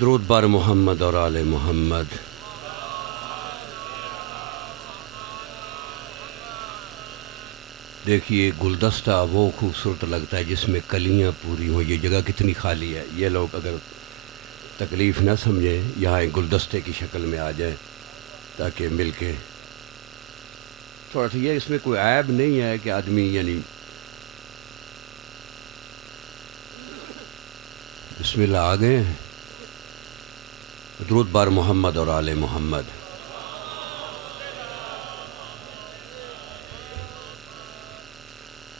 درود بر محمد اور آل محمد۔ دیکھیے گلدستہ وہ خوبصورت لگتا ہے جس میں کلیاں پوری ہوں۔ یہ جگہ کتنی خالی ہے، یہ لوگ اگر تکلیف نہ سمجھیں یہاں ایک گلدستے کی شکل میں آ جائیں تاکہ مل کے تھوڑا سا، یہ اس میں کوئی عیب نہیں ہے کہ آدمی یعنی بسم اللہ آ گئے ہیں۔ درود بر محمد اور آل محمد۔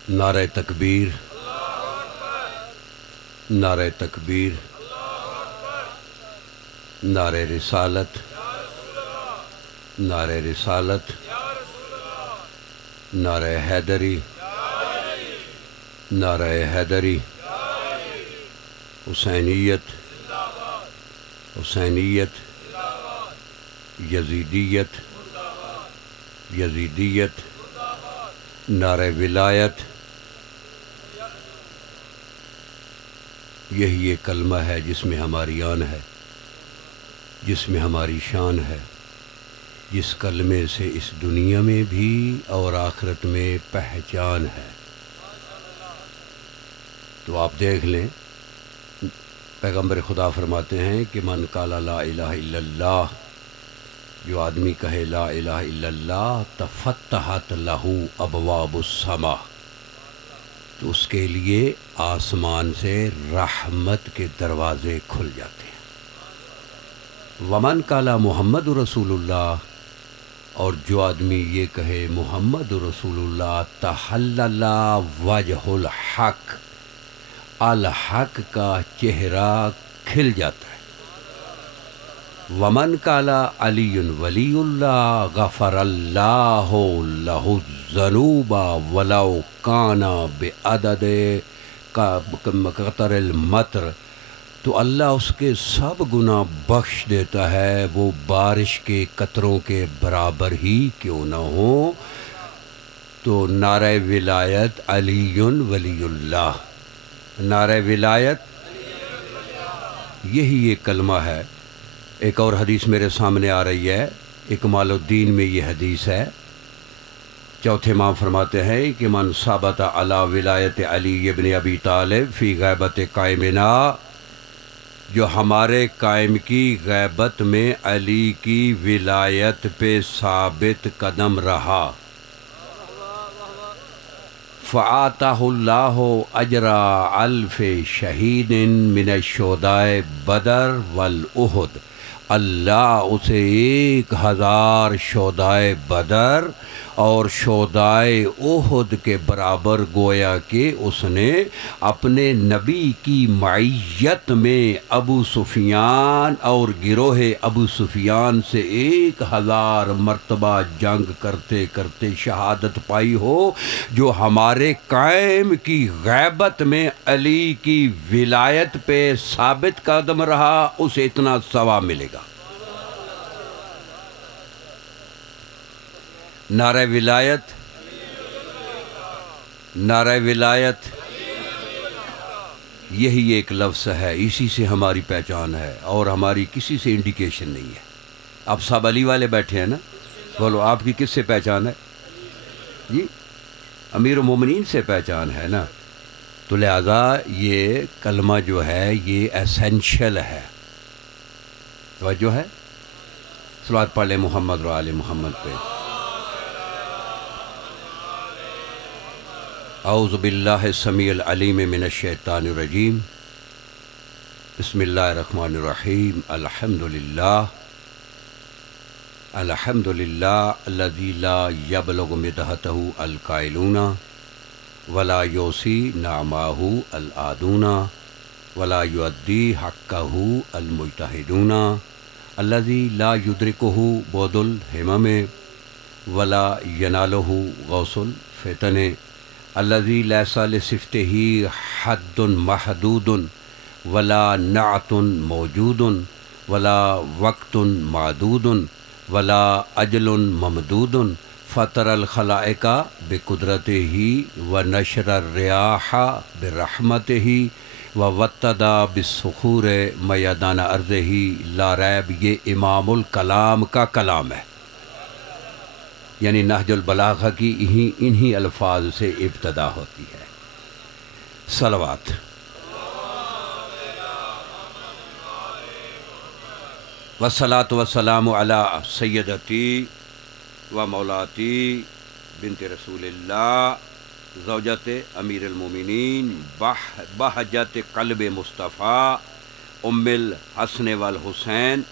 نعرہ تکبیر، نعرہ تکبیر، نعرہ رسالت، نعرہ رسالت، نعرہ حیدری، نعرہ حیدری، حسینیت، حسینیت، یزیدیت، یزیدیت، نعرہ ولایت۔ یہی ایک کلمہ ہے جس میں ہماری آن ہے، جس میں ہماری شان ہے، جس کلمے سے اس دنیا میں بھی اور آخرت میں پہچان ہے۔ تو آپ دیکھ لیں، پیغمبر خدا فرماتے ہیں کہ من قال لا الہ الا اللہ، جو آدمی کہے لا الہ الا اللہ تفتحت لہ ابواب السماء، تو اس کے لیے آسمان سے رحمت کے دروازے کھل جاتے ہیں۔ ومن قال محمد رسول اللہ، اور جو آدمی یہ کہے محمد رسول اللہ تحلل وجہ الحق، الحق کا چہرہ کھل جاتا ہے۔ ومن قال علی ولی اللہ غفر اللہ لہ الذنوب ولو کان بعدد قطر المطر، تو اللہ اس کے سب گناہ بخش دیتا ہے، وہ بارش کے قطروں کے برابر ہی کیوں نہ ہو۔ تو نعرہ ولایت علی ولی اللہ، نعرہ ولایت یہی ایک کلمہ ہے۔ ایک اور حدیث میرے سامنے آ رہی ہے، اکمال الدین میں یہ حدیث ہے۔ چوتھے امام فرماتے ہیں کہ من ثبت علی ولایت علی ابن ابی طالب فی غیبت قائمنا، جو ہمارے قائم کی غیبت میں علی کی ولایت پہ ثابت قدم رہا، فآتاہ اللہ اجر الف شہید من الشہداء بدر والاحد، اللہ اسے 1000 شہدائے بدر اور شہدائے احد کے برابر گویا کہ اس نے اپنے نبی کی معیت میں ابو سفیان اور گروہ ابو سفیان سے 1000 مرتبہ جنگ کرتے کرتے شہادت پائی ہو۔ جو ہمارے قائم کی غیبت میں علی کی ولایت پہ ثابت قدم رہا، اسے اتنا ثواب ملے گا۔ نعرہ ولایت، نعرہ ولایت، یہی ایک لفظ ہے، اسی سے ہماری پہچان ہے اور ہماری کسی سے انڈیکیشن نہیں ہے۔ آپ سب علی والے بیٹھے ہیں نا، بولو آپ کی کس سے پہچان ہے؟ جی امیر المومنین سے پہچان ہے نا۔ تو لہذا یہ کلمہ جو ہے یہ ایسینشل ہے۔ توجہ ہے؟ صلوات پڑھ لیں محمد و آل محمد پہ۔ اعوذ باللہ السمیع العلیم من الشیطان الرجیم، بسم اللہ الرحمن الرحیم، الحمدللہ، الحمدللہ الذی لا یبلغ مدحتہ القائلون ولا یوصی نعماہ العادون ولا یؤدی حقہ المجتہدون، الذی لا یدرکہ بعد الہمم ولا ینالہ غوث الفتن، الذی لیس لصفتہ حد محدود ولا نعت موجود ولا وقت معدود ولا اجل ممدود، فطر الخلائق بقدرتہ ونشر الریاح برحمتہ و وطدا بالصخور میدان ارض ہی لا ریب، یہ امام الکلام کا کلام ہے، یعنی نہج البلاغہ کی انہی الفاظ سے ابتدا ہوتی ہے۔ صلوات۔ والصلاۃ والسلام علی سیدتی و مولاتی بنت رسول اللہ زوجت امیر المومنین بہجت قلب مصطفیٰ ام الحسن والحسین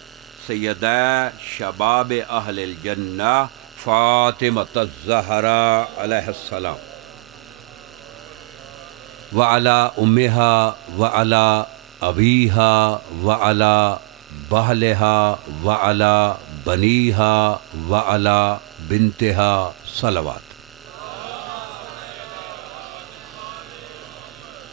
سیدہ شباب اہل الجنہ فاطمۃ الزہرا علیہ السلام، وعلی امہا وعلی ابیہا وعلی بہلہا وعلی بنیہا وعلی بنتہا صلوات۔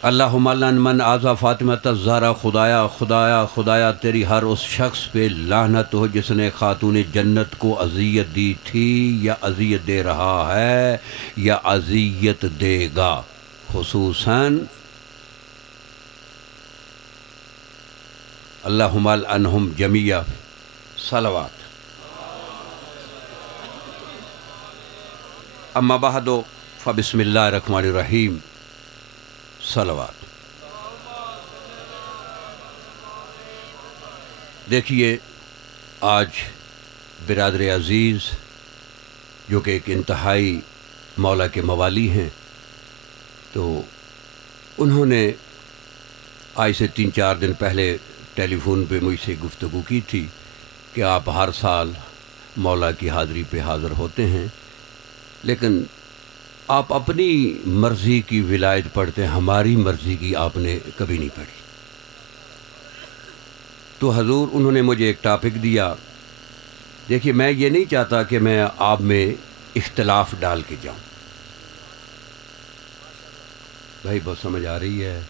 اللہم لعن من آذی فاطمۃ الزہرا، خدایا خدایا خدایا تیری ہر اس شخص پہ لعنت ہو جس نے خاتون جنت کو اذیت دی تھی یا اذیت دے رہا ہے یا اذیت دے گا، خصوصاً اللہم لعنہم جمیعا صلوات۔ اما بعد فبسم اللہ الرحمن الرحیم صلوات۔ دیکھیے آج برادر عزیز جو کہ ایک انتہائی مولا کے موالی ہیں، تو انہوں نے آج سے 3-4 دن پہلے ٹیلی فون پہ مجھ سے گفتگو کی تھی کہ آپ ہر سال مولا کی حاضری پہ حاضر ہوتے ہیں، لیکن آپ اپنی مرضی کی ولایت پڑھتے ہیں، ہماری مرضی کی آپ نے کبھی نہیں پڑھی۔ تو حضور انہوں نے مجھے ایک ٹاپک دیا۔ دیکھیے میں یہ نہیں چاہتا کہ میں آپ میں اختلاف ڈال کے جاؤں، بھائی بہت سمجھ آ رہی ہے؟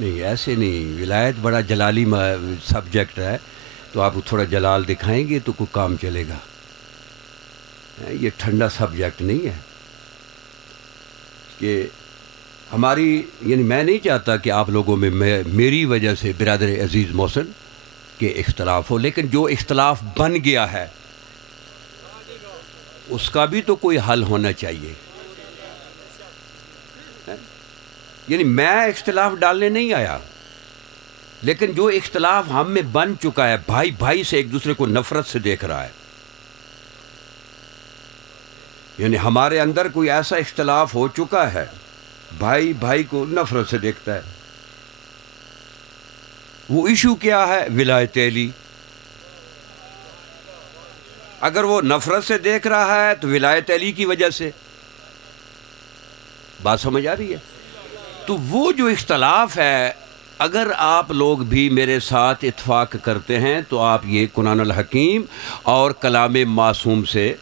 نہیں ایسے نہیں، ولایت بڑا جلالی سبجیکٹ ہے، تو آپ تھوڑا جلال دکھائیں گے تو کوئی کام چلے گا، یہ ٹھنڈا سبجیکٹ نہیں ہے کہ ہماری، یعنی میں نہیں چاہتا کہ آپ لوگوں میں میری وجہ سے برادر عزیز محسن کے اختلاف ہو، لیکن جو اختلاف بن گیا ہے اس کا بھی تو کوئی حل ہونا چاہیے۔ یعنی میں اختلاف ڈالنے نہیں آیا، لیکن جو اختلاف ہم میں بن چکا ہے، بھائی بھائی سے ایک دوسرے کو نفرت سے دیکھ رہا ہے، یعنی ہمارے اندر کوئی ایسا اختلاف ہو چکا ہے، بھائی بھائی کو نفرت سے دیکھتا ہے۔ وہ ایشو کیا ہے؟ ولایت علی۔ اگر وہ نفرت سے دیکھ رہا ہے تو ولایت علی کی وجہ سے، بات سمجھ آ رہی ہے؟ تو وہ جو اختلاف ہے، اگر آپ لوگ بھی میرے ساتھ اتفاق کرتے ہیں تو آپ یہ قرآن الحکیم اور کلام معصوم سے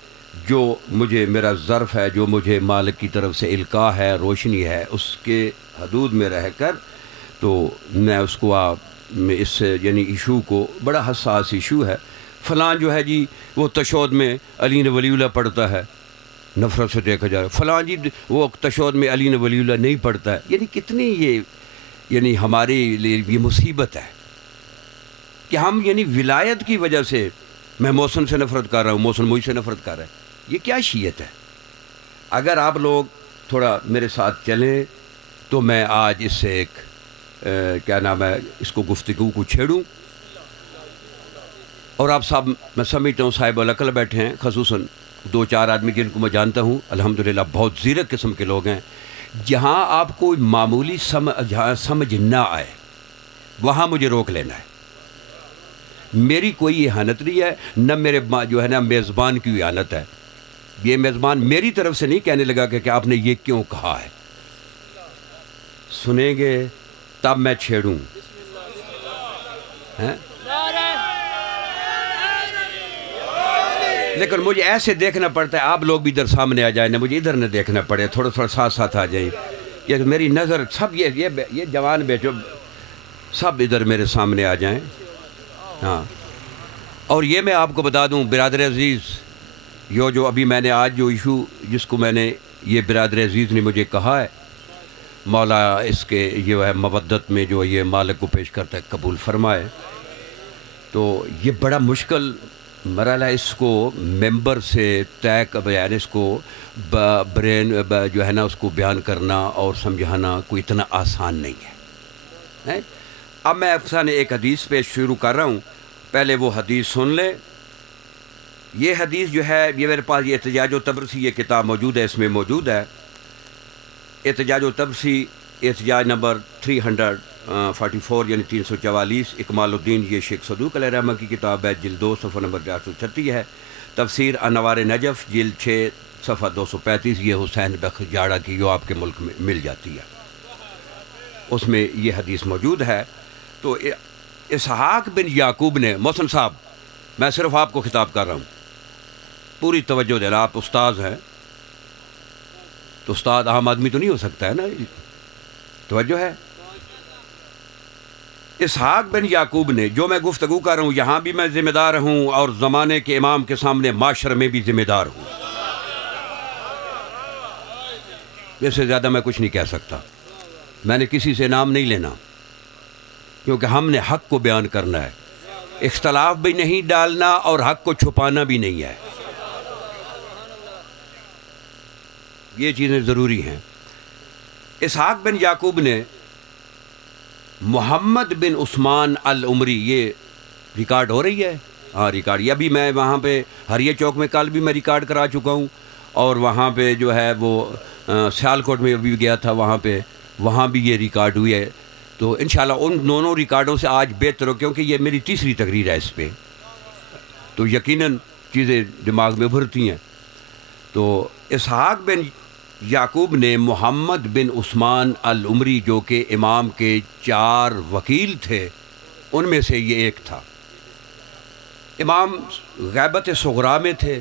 جو مجھے میرا ظرف ہے، جو مجھے مالک کی طرف سے القاء ہے، روشنی ہے، اس کے حدود میں رہ کر تو میں اس کو اس سے یعنی ایشو کو، بڑا حساس ایشو ہے، فلاں جو ہے جی وہ تشہد میں علی نے ولی اللہ پڑھتا ہے، نفرت سے دیکھا جائے، فلاں جی وہ تشہد میں علی نے ولی اللہ نہیں پڑھتا ہے، یعنی کتنی یعنی ہمارے لیے یہ مصیبت ہے کہ ہم یعنی ولایت کی وجہ سے، میں محسن سے نفرت کر رہا ہوں، محسن مجھ سے نفرت کر رہا ہے، یہ کیا شیعت ہے؟ اگر آپ لوگ تھوڑا میرے ساتھ چلیں تو میں آج اس سے ایک کیا نام ہے، اس کو گفتگو کو چھیڑوں، اور آپ صاحب میں سمجھتا ہوں صاحب العقل بیٹھے ہیں، خصوصاً 2-4 آدمی جن کو میں جانتا ہوں الحمدللہ بہت زیرک قسم کے لوگ ہیں، جہاں آپ کو معمولی سمجھ نہ آئے وہاں مجھے روک لینا ہے۔ میری کوئی اہانت نہیں ہے، نہ میرے جو ہے نا میزبان کی اہانت ہے، یہ میزبان میری طرف سے نہیں کہنے لگا کہ آپ نے یہ کیوں کہا ہے، سنیں گے تب میں چھیڑوں۔ لیکن مجھے ایسے دیکھنا پڑتا ہے، آپ لوگ بھی ادھر سامنے آ جائیں، نہ مجھے ادھر نہ دیکھنا پڑے، تھوڑا تھوڑا ساتھ ساتھ آ جائیں، یہ میری نظر سب یہ جوان بیٹھو سب ادھر میرے سامنے آ جائیں۔ ہاں، اور یہ میں آپ کو بتا دوں برادر عزیز، جو ابھی میں نے آج جو ایشو جس کو میں نے یہ برادر عزیز نے مجھے کہا ہے، مولا اس کے یہ ہے مودت میں جو یہ مالک کو پیش کرتا ہے قبول فرمائے۔ تو یہ بڑا مشکل مرحلہ، اس کو ممبر سے طے یعنی اس کو برین جو ہے نا اس کو بیان کرنا اور سمجھانا کوئی اتنا آسان نہیں ہے۔ اب میں افسانے ایک حدیث پہ شروع کر رہا ہوں، پہلے وہ حدیث سن لیں۔ یہ حدیث جو ہے یہ میرے پاس یہ احتجاج و تبرسی یہ کتاب موجود ہے، اس میں موجود ہے احتجاج و تبرسی، احتجاج نمبر 344 یعنی 344، اکمال الدین یہ شیخ صدوق علیہ رحمہ کی کتاب ہے، جلد 2 صفحہ نمبر 436 ہے۔ تفسیر انوار نجف جلد 6 صفحہ 235، یہ حسین بخش جاڑا کی جو آپ کے ملک میں مل جاتی ہے، اس میں یہ حدیث موجود ہے۔ تو اسحاق بن یعقوب نے، محسن صاحب میں صرف آپ کو خطاب کر رہا ہوں، پوری توجہ دینا، آپ استاذ ہیں تو استاد عام آدمی تو نہیں ہو سکتا ہے نا، توجہ ہے۔ اسحاق بن یعقوب نے، جو میں گفتگو کر رہا ہوں یہاں بھی میں ذمہ دار ہوں اور زمانے کے امام کے سامنے معاشر میں بھی ذمہ دار ہوں، اس سے زیادہ میں کچھ نہیں کہہ سکتا۔ میں نے کسی سے نام نہیں لینا، کیونکہ ہم نے حق کو بیان کرنا ہے، اختلاف بھی نہیں ڈالنا اور حق کو چھپانا بھی نہیں ہے، یہ چیزیں ضروری ہیں۔ اسحاق بن یعقوب نے محمد بن عثمان العمری، یہ ریکارڈ ہو رہی ہے؟ ہاں ریکارڈ، یہ ابھی میں وہاں پہ ہریہ چوک میں کل بھی میں ریکارڈ کرا چکا ہوں، اور وہاں پہ جو ہے وہ سیالکوٹ میں ابھی گیا تھا، وہاں بھی یہ ریکارڈ ہوئی ہے۔ تو انشاءاللہ ان دونوں ریکارڈوں سے آج بہتر ہو، کیونکہ یہ میری تیسری تقریر ہے اس پہ، تو یقیناً چیزیں دماغ میں ابھرتی ہیں۔ تو اسحاق بن یعقوب نے محمد بن عثمان العمری، جو کہ امام کے 4 وکیل تھے، ان میں سے یہ ایک تھا۔ امام غیبت صغرا میں تھے۔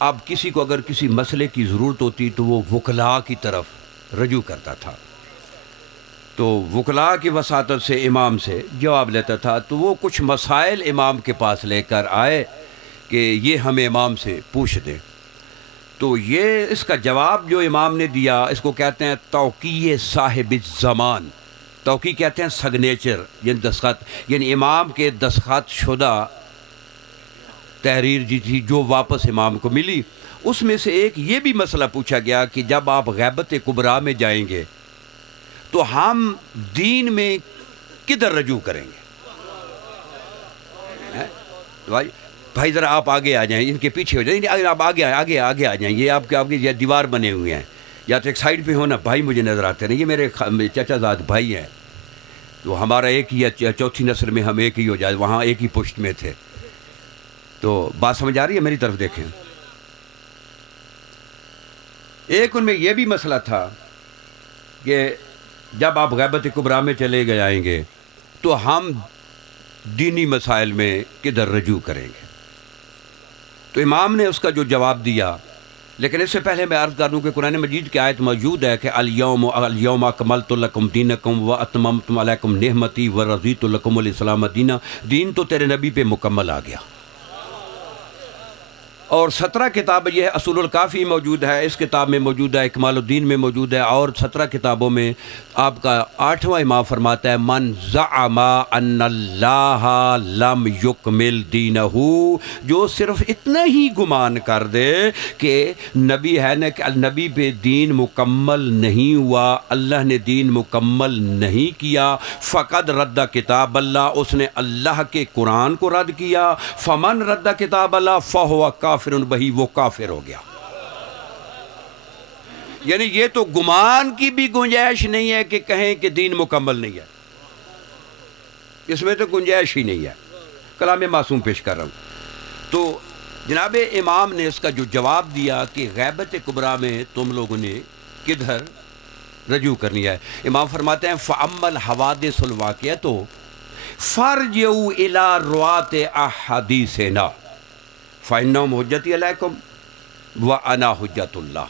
اب کسی کو اگر کسی مسئلے کی ضرورت ہوتی تو وہ وکلاء کی طرف رجوع کرتا تھا، تو وکلاء کی وساطت سے امام سے جواب لیتا تھا۔ تو وہ کچھ مسائل امام کے پاس لے کر آئے کہ یہ ہمیں امام سے پوچھ دیں۔ تو یہ اس کا جواب جو امام نے دیا، اس کو کہتے ہیں توقیع صاحب الزمان۔ توقیع کہتے ہیں سگنیچر، یعنی دستخط، یعنی امام کے دستخط شدہ تحریر تھی جو واپس امام کو ملی۔ اس میں سے ایک یہ بھی مسئلہ پوچھا گیا کہ جب آپ غیبت کبریٰ میں جائیں گے تو ہم دین میں کدھر رجوع کریں گے؟ بھائی ذرا آپ آگے آ جائیں، ان کے پیچھے ہو جائیں، آپ آگے آ جائیں، یہ آپ کے دیوار بنے ہوئے ہیں، یا تو ایک سائڈ پہ ہونا۔ بھائی مجھے نظر آتے ہیں، یہ میرے چچا زاد بھائی ہیں، تو ہمارا ایک ہی ہے، چوتھی نسل میں ہم ایک ہی ہو جائے، وہاں ایک ہی پشت میں تھے۔ تو بات سمجھ آ رہی ہے؟ میری طرف دیکھیں۔ ایک ان میں یہ بھی مسئلہ تھا کہ جب آپ غیبت کبریٰ میں چلے جائیں گے تو ہم دینی مسائل میں کدھر رجوع کریں گے؟ تو امام نے اس کا جو جواب دیا، لیکن اس سے پہلے میں عرض کر دوں کہ قرآن مجید کی آیت موجود ہے کہ الیوم اکملت لکم دینکم واتممت علیکم نعمتی ورضیت لکم الاسلام دینا۔ دین تو تیرے نبی پہ مکمل آ گیا۔ اور 17 کتاب، یہ اصول الکافی موجود ہے، اس کتاب میں موجود ہے، اکمال الدین میں موجود ہے، اور 17 کتابوں میں آپ کا 8واں امام فرماتا ہے من زعم ان اللہ لم یکمل دینہ، جو صرف اتنا ہی گمان کر دے کہ نبی ہے نا کہ نبی پہ دین مکمل نہیں ہوا، اللہ نے دین مکمل نہیں کیا، فقد رد کتاب اللہ، اس نے اللہ کے قرآن کو رد کیا، فمن رد کتاب اللہ فہو کافر، بہی وہ کافر ہو گیا۔ یعنی یہ تو گمان کی بھی گنجائش نہیں ہے کہ کہیں کہ دین مکمل نہیں ہے، اس میں تو گنجائش ہی نہیں ہے۔ کلام معصوم پیش کر رہا ہوں۔ تو جناب امام نے اس کا جو جواب دیا کہ غیبت کبریٰ میں تم لوگوں نے کدھر رجوع کرنی ہے، امام فرماتے ہیں فَأَمَّا الْحَوَادِثُ الْوَاقِعَةُ فَارْجِعُوا إِلَىٰ رُوَاةِ أَحَادِيثِنَا فَإِنَّهُمْ حُجَّتِي عَلَيْكُمْ وَأَنَا حُجَّةُ اللَّهِ۔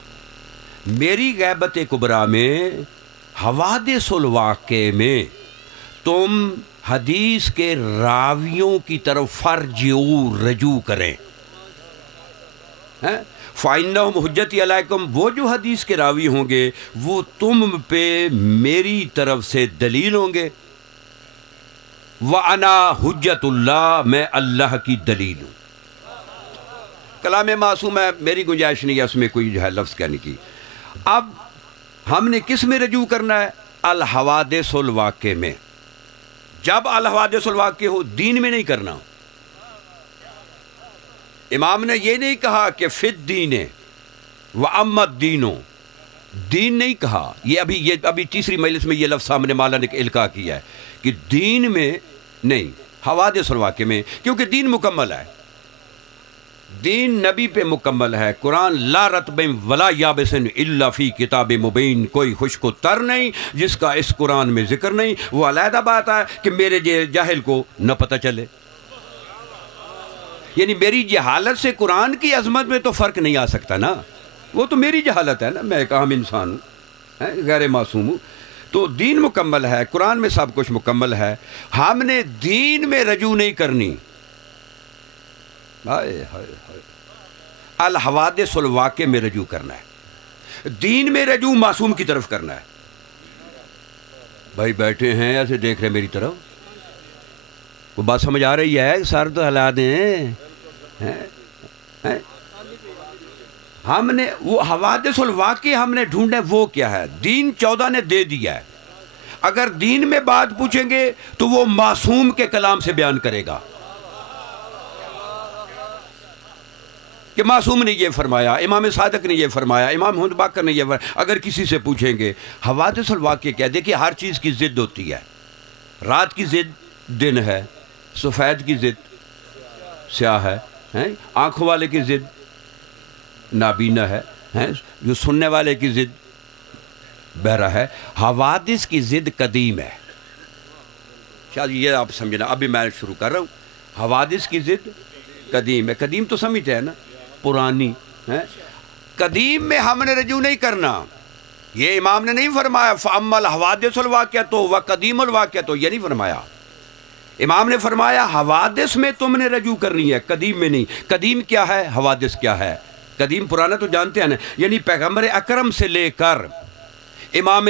میری غیبت کبریٰ میں، حوادث الواقع میں، تم حدیث کے راویوں کی طرف فرجعوا رجوع کریں، فَإِنَّهُمْ حُجَّتِي عَلَيْكُمْ، وہ جو حدیث کے راوی ہوں گے وہ تم پہ میری طرف سے دلیل ہوں گے. وَأَنَا حُجَّةُ اللَّهِ، میں اللہ کی دلیل ہوں. کلام معصوم ہے، میری گنجائش نہیں ہے اس میں کوئی جو ہے لفظ کہنے کی. اب ہم نے کس میں رجوع کرنا ہے؟ الحوادث الواقع میں. جب الحوادث الواقع ہو، دین میں نہیں کرنا. امام نے یہ نہیں کہا کہ فی الدین وَأَمَّا الدِّینُ، دین نہیں کہا. یہ ابھی تیسری مجلس میں یہ لفظ سامنے مولا نے القاء کیا ہے کہ دین میں نہیں، حوادث الواقع میں، کیونکہ دین مکمل ہے. دین نبی پہ مکمل ہے. قرآن لا رطب ولا یابس الا فی کتاب مبین، کوئی خشک و تر نہیں جس کا اس قرآن میں ذکر نہیں. وہ علیحدہ بات ہے کہ میرے جاہل کو نہ پتہ چلے. یعنی میری جہالت سے قرآن کی عظمت میں تو فرق نہیں آ سکتا نا. وہ تو میری جہالت ہے نا، میں ایک عام انسان ہوں، غیر معصوم ہوں. تو دین مکمل ہے، قرآن میں سب کچھ مکمل ہے. ہم نے دین میں رجوع نہیں کرنی. الحوادث الواقع میں رجوع کرنا ہے. دین میں رجوع معصوم کی طرف کرنا ہے. بھائی بیٹھے ہیں ایسے دیکھ رہے میری طرف، وہ بات سمجھ آ رہی ہے؟ سر تو ہلا دیں. ہم نے وہ حوادث الواقع ہم نے ڈھونڈے، وہ کیا ہے؟ دین 14 نے دے دیا ہے. اگر دین میں بات پوچھیں گے تو وہ معصوم کے کلام سے بیان کرے گا کہ معصوم نے یہ فرمایا، امام صادق نے یہ فرمایا، امام محمد باقر نے یہ فرمایا. اگر کسی سے پوچھیں گے حوادث الواقع کیا، دیکھیے ہر چیز کی ضد ہوتی ہے. رات کی ضد دن ہے، سفید کی ضد سیاہ ہے، آنکھوں والے کی ضد نابینا ہے، جو سننے والے کی ضد بہرا ہے. حوادث کی ضد قدیم ہے. شاید یہ آپ سمجھنا، ابھی میں شروع کر رہا ہوں. حوادث کی ضد قدیم ہے. قدیم تو سمجھتے ہیں نا، پرانی ہے. قدیم میں ہم نے رجوع نہیں کرنا. یہ امام نے نہیں فرمایا فَأَمَّا الْحَوَادِثُ الْوَاقِعَةُ وَقَدِيمُ الْوَاقِعَةُ، یہ نہیں فرمایا. امام نے فرمایا حوادث میں تم نے رجوع کرنی ہے، قدیم میں نہیں. قدیم کیا ہے، حوادث کیا ہے؟ قدیم پرانا تو جانتے ہیں نا، یعنی پیغمبر اکرم سے لے کر امام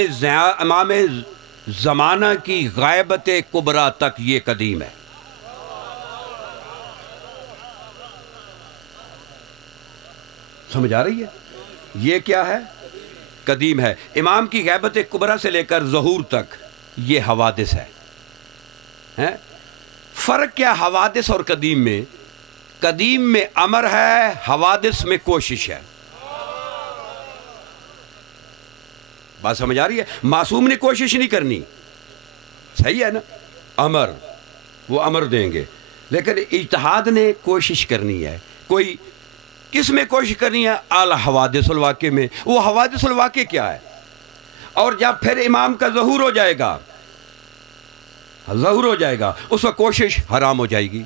زمانہ کی غیبت کبریٰ تک یہ قدیم ہے. سمجھ آ رہی ہے؟ یہ کیا ہے؟ قدیم ہے. امام کی غیبت کبریٰ سے لے کر ظہور تک یہ حوادث ہے. فرق کیا حوادث اور قدیم میں؟ قدیم میں امر ہے، حوادث میں کوشش ہے. بات سمجھ آ رہی ہے؟ معصوم نے کوشش نہیں کرنی، صحیح ہے نا. امر، وہ امر دیں گے، لیکن اجتہاد نے کوشش کرنی ہے. کوئی کس میں کوشش کرنی ہے؟ الحوادث الواقع میں. وہ حوادث الواقع کیا ہے؟ اور جب پھر امام کا ظہور ہو جائے گا، اس وقت کوشش حرام ہو جائے گی.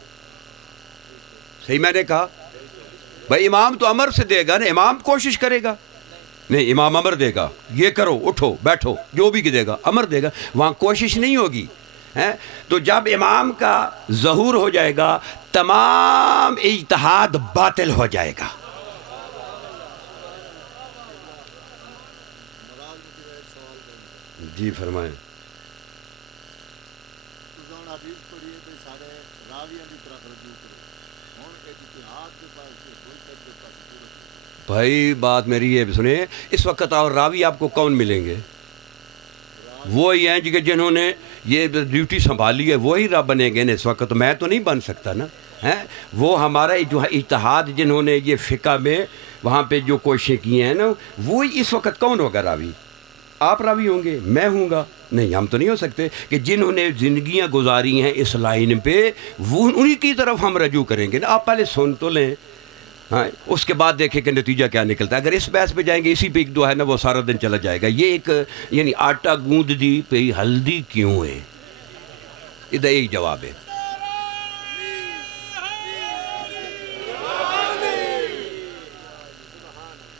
صحیح میں نے کہا؟ بھائی امام تو امر سے دے گا نا، امام کوشش کرے گا نہیں. امام امر دے گا، یہ کرو، اٹھو، بیٹھو، جو بھی دے گا امر دے گا، وہاں کوشش نہیں ہوگی. تو جب امام کا ظہور ہو جائے گا تمام اجتہاد باطل ہو جائے گا. جی فرمائیں. بھائی بات میری یہ سنیں، اس وقت اور راوی آپ کو کون ملیں گے؟ وہی ہیں جنہوں نے یہ ڈیوٹی سنبھالی ہے، وہی رب بنیں گے نا. اس وقت میں تو نہیں بن سکتا نا. وہ ہمارا جو اجتہاد جنہوں نے یہ فقہ میں وہاں پہ جو کوششیں کی ہیں نا، وہی اس وقت کون ہوگا راوی؟ آپ راوی ہوں گے، میں ہوں گا؟ نہیں، ہم تو نہیں ہو سکتے. کہ جنہوں نے زندگیاں گزاری ہیں اس لائن پہ، وہ انہی کی طرف ہم رجوع کریں گے نا. آپ پہلے سن تو لیں، اس کے بعد دیکھیں کہ نتیجہ کیا نکلتا ہے. اگر اس بحث پہ جائیں گے، اسی پہ ایک دو ہے نا، وہ سارا دن چلا جائے گا. یہ ایک یعنی آٹا گوندھ دی پہ ہلدی کیوں ہے، ادھر ایک جواب ہے.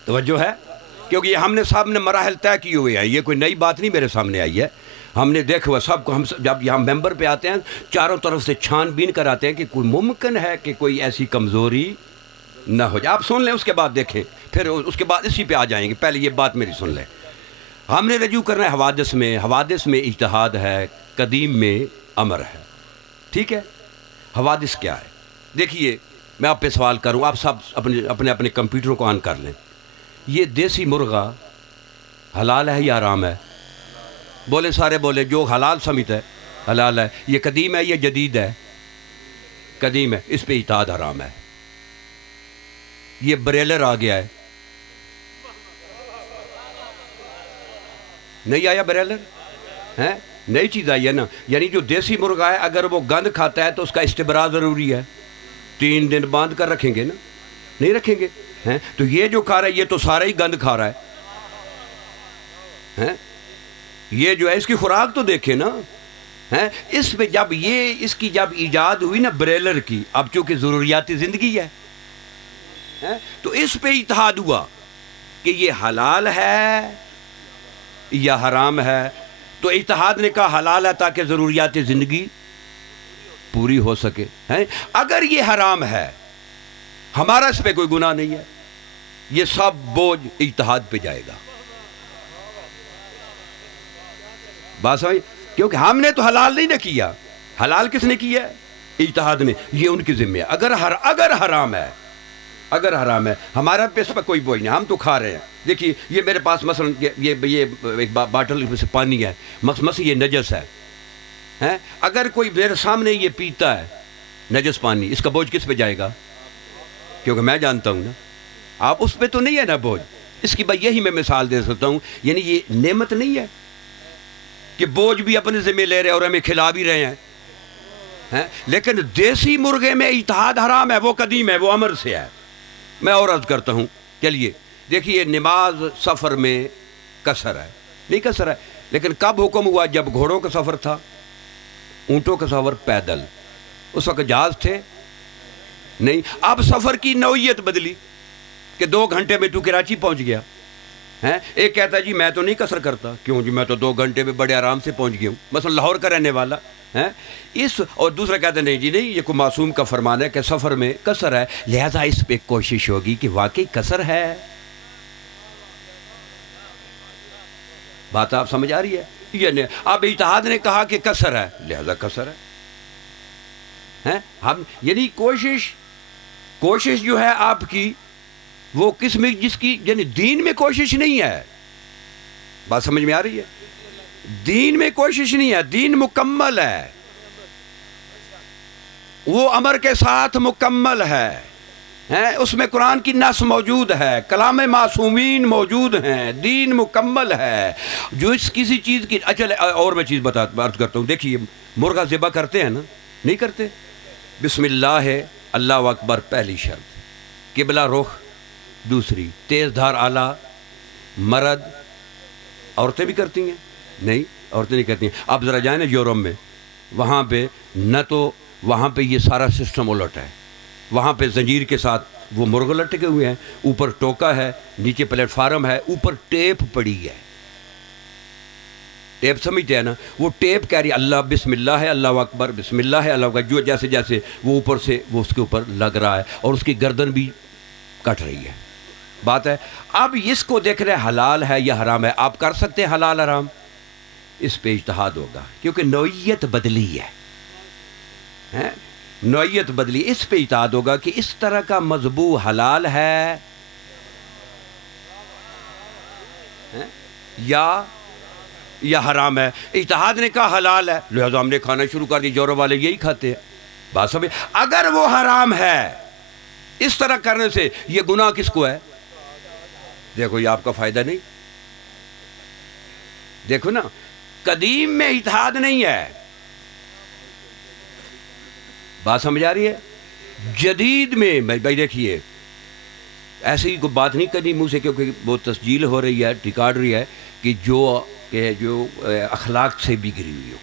توجہ ہے؟ کیونکہ یہ ہم نے سب نے مراحل طے کیے ہوئے ہیں. یہ کوئی نئی بات نہیں میرے سامنے آئی ہے. ہم نے دیکھا ہوا سب کو. ہم جب یہاں ممبر پہ آتے ہیں چاروں طرف سے چھان بین کر آتے ہیں کہ کوئی ممکن ہے کہ کوئی ایسی کمزوری نہ ہو جائے. آپ سن لیں، اس کے بعد دیکھیں پھر اس کے بعد اسی پہ آ جائیں گے، پہلے یہ بات میری سن لیں۔ ہم نے رجوع کرنا ہے حوادث میں اجتہاد ہے، قدیم میں امر ہے، ٹھیک ہے؟ حوادث کیا ہے؟ دیکھیے میں آپ پہ سوال کروں، آپ سب اپنے کمپیوٹروں کو آن کر لیں۔ یہ دیسی مرغا حلال ہے یا حرام ہے؟ بولے سارے بولے، جو حلال سمجھتا ہے حلال ہے۔ یہ قدیم ہے یا جدید ہے؟ قدیم ہے، اس پہ اجتہاد حرام ہے۔ یہ بریلر آ گیا ہے، نہیں آیا بریلر؟ ہیں نئی چیز آئی ہے نا، یعنی جو دیسی مرغا ہے اگر وہ گند کھاتا ہے تو اس کا استبراء ضروری ہے، 3 دن باندھ کر رکھیں گے نا، نہیں رکھیں گے ہیں؟ تو یہ جو کھا رہا ہے یہ تو سارا ہی گند کھا رہا ہے، یہ جو ہے اس کی خوراک تو دیکھیں نا، اس پہ جب اس کی جب ایجاد ہوئی نا بریلر کی، اب چونکہ ضروریاتی زندگی ہے تو اس پہ اجتہاد ہوا کہ یہ حلال ہے یا حرام ہے، تو اجتہاد نے کہا حلال ہے تاکہ ضروریات زندگی پوری ہو سکے۔ اگر یہ حرام ہے ہمارا اس پہ کوئی گناہ نہیں ہے، یہ سب بوجھ اجتہاد پہ جائے گا، بات سمجھ؟ کیونکہ ہم نے تو حلال نہیں نہ کیا، حلال کس نے کیا ہے؟ اجتہاد نے، یہ ان کی ذمہ ہے۔ اگر حرام ہے ہمارا پہ اس پہ کوئی بوجھ نہیں، ہم تو کھا رہے ہیں۔ دیکھیے یہ میرے پاس مثلا یہ ایک باٹل میں سے پانی ہے، یہ نجس ہے، اگر کوئی میرے سامنے یہ پیتا ہے نجس پانی، اس کا بوجھ کس پہ جائے گا؟ کیونکہ میں جانتا ہوں نا، آپ اس پہ تو نہیں ہے نا بوجھ۔ اس کی یہی میں مثال دے سکتا ہوں، یعنی یہ نعمت نہیں ہے کہ بوجھ بھی اپنے ذمہ لے رہے اور ہمیں کھلا بھی رہے ہیں، لیکن دیسی مرغے میں اجتہاد حرام ہے، وہ قدیم ہے، وہ امر سے ہے۔ میں اور عرض کرتا ہوں، چلیے دیکھیے نماز سفر میں قصر ہے، نہیں قصر ہے، لیکن کب حکم ہوا؟ جب گھوڑوں کا سفر تھا، اونٹوں کا سفر پیدل، اس وقت جہاز تھے نہیں۔ اب سفر کی نوعیت بدلی کہ 2 گھنٹے میں تو کراچی پہنچ گیا، ایک کہتا ہے جی میں تو نہیں قصر کرتا، کیوں جی میں تو 2 گھنٹے میں بڑے آرام سے پہنچ گیا ہوں، مثلا لاہور کا رہنے والا اور دوسرا کہتا ہے نہیں جی نہیں، یہ کوئی معصوم کا فرمان ہے کہ سفر میں قصر ہے، لہذا اس پہ کوشش ہوگی کہ واقعی قصر ہے۔ بات آپ سمجھ آ رہی ہے؟ یعنی اب اجتہاد نے کہا کہ قصر ہے، لہذا قصر ہے۔ ہم یعنی کوشش جو ہے آپ کی وہ کس میں، جس کی یعنی دین میں کوشش نہیں ہے، بات سمجھ میں آ رہی ہے؟ دین میں کوشش نہیں ہے، دین مکمل ہے، وہ امر کے ساتھ مکمل ہے، اس میں قرآن کی نص موجود ہے، کلام معصومین موجود ہیں، دین مکمل ہے۔ جو اس کسی چیز کی اور میں چیز عرض کرتا ہوں، دیکھیے مرغا ذبح کرتے ہیں نا، نہیں کرتے؟ بسم اللہ ہے، اللہ اکبر پہلی شرط، قبلہ رخ دوسری، تیز دھار آلہ، مرد، عورتیں بھی کرتی ہیں؟ نہیں، عورتیں نہیں کرتی ہیں۔ آپ ذرا جائیں نا یورپ میں، وہاں پہ نہ تو وہاں پہ یہ سارا سسٹم الٹ ہے، وہاں پہ زنجیر کے ساتھ وہ مرغ لٹکے ہوئے ہیں، اوپر ٹوکا ہے، نیچے پلیٹ فارم ہے، اوپر ٹیپ پڑی ہے، ٹیپ سمجھتے ہیں نا، وہ ٹیپ کہہ رہی ہے اللہ بسم اللہ ہے اللہ اکبر، بسم اللہ ہے اللہ اکبر، جو جیسے جیسے وہ اوپر سے وہ اس کے اوپر لگ رہا ہے اور اس کی گردن بھی کٹ رہی ہے۔ بات ہے اب اس کو دیکھ رہے حلال ہے یا حرام ہے، آپ کر سکتے ہیں حلال حرام؟ اس پہ اجتہاد ہوگا کیونکہ نوعیت بدلی ہے، نوعیت بدلی، اس پہ اجتہاد ہوگا کہ اس طرح کا مذبوح حلال ہے یا حرام ہے۔ اجتہاد نے کہا حلال ہے، لہذا ہم نے کھانا شروع کر دی، یورپ والے یہی کھاتے ہیں، بات سمجھ؟ اگر وہ حرام ہے اس طرح کرنے سے، یہ گناہ کس کو ہے؟ دیکھو یہ آپ کا فائدہ نہیں، دیکھو نا، قدیم میں اجتہاد نہیں ہے، بات سمجھ آ رہی ہے؟ جدید میں بھائی دیکھیے ایسی کوئی بات نہیں کرنی منہ سے، کیونکہ وہ تسجیل ہو رہی ہے، ریکارڈ رہی ہے کہ جو اخلاق سے بگڑی ہوئی ہو،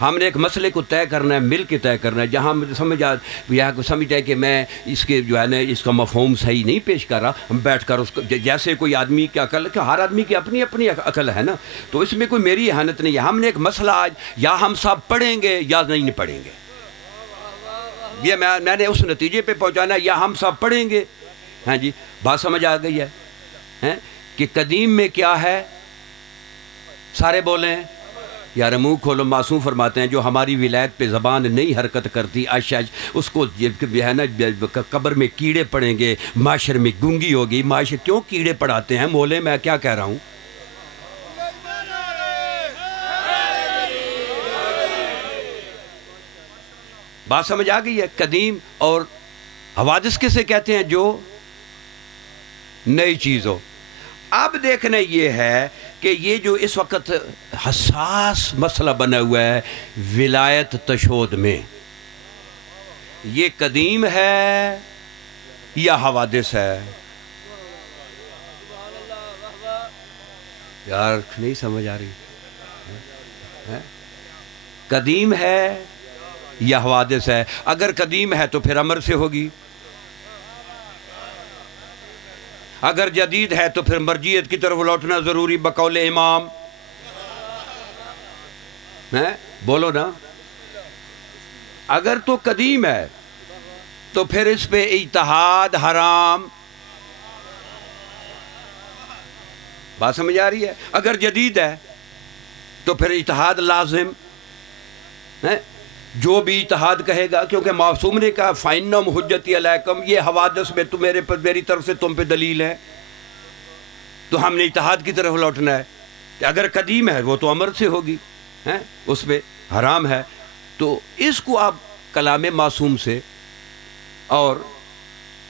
ہم نے ایک مسئلے کو طے کرنا ہے، مل کے طے کرنا ہے، جہاں سمجھتا ہے کہ میں اس کے جو ہے نا اس کا مفہوم صحیح نہیں پیش کر رہا، ہم بیٹھ کر اس کو جیسے کوئی آدمی کی عقل، کہ ہر آدمی کی اپنی اپنی عقل ہے نا، تو اس میں کوئی میری اہانت نہیں ہے۔ ہم نے ایک مسئلہ آج یا ہم سب پڑھیں گے یا نہیں پڑھیں گے، یہ میں نے اس نتیجے پہ پہنچانا ہے، یا ہم سب پڑھیں گے ہاں جی، بات سمجھ آ گئی ہے کہ قدیم میں کیا ہے؟ سارے بولیں یار منہ کھولو. معصوم فرماتے ہیں جو ہماری ولایت پہ زبان نہیں حرکت کرتی اش اس کو ہے نا قبر میں کیڑے پڑیں گے، معاشر میں گونگی ہوگی. معاشر کیوں کیڑے پڑاتے ہیں مولے؟ میں کیا کہہ رہا ہوں؟ بات سمجھ آ گئی ہے؟ قدیم اور حوادث کسے کہتے ہیں؟ جو نئی چیز ہو. اب دیکھنا یہ ہے کہ یہ جو اس وقت حساس مسئلہ بنا ہوا ہے ولایت تشہد میں، یہ قدیم ہے یا حوادث ہے؟ یار نہیں سمجھ آ رہی. قدیم ہے یا حوادث ہے؟ اگر قدیم ہے تو پھر امر سے ہوگی، اگر جدید ہے تو پھر مرجیت کی طرف لوٹنا ضروری بقول امام. بولو نا. اگر تو قدیم ہے تو پھر اس پہ اجتہاد حرام. بات سمجھ آ رہی ہے؟ اگر جدید ہے تو پھر اجتہاد لازم. جو بھی اجتہاد کہے گا، کیونکہ معصوم نے کہا فَإِنَّهُمْ حُجَّتِي عَلَيْكُمْ، یہ حوادث میں تو میری طرف سے تم پہ دلیل ہے، تو ہم نے اجتہاد کی طرف لوٹنا ہے. اگر قدیم ہے وہ تو امر سے ہوگی، اس پہ حرام ہے. تو اس کو آپ کلام معصوم سے اور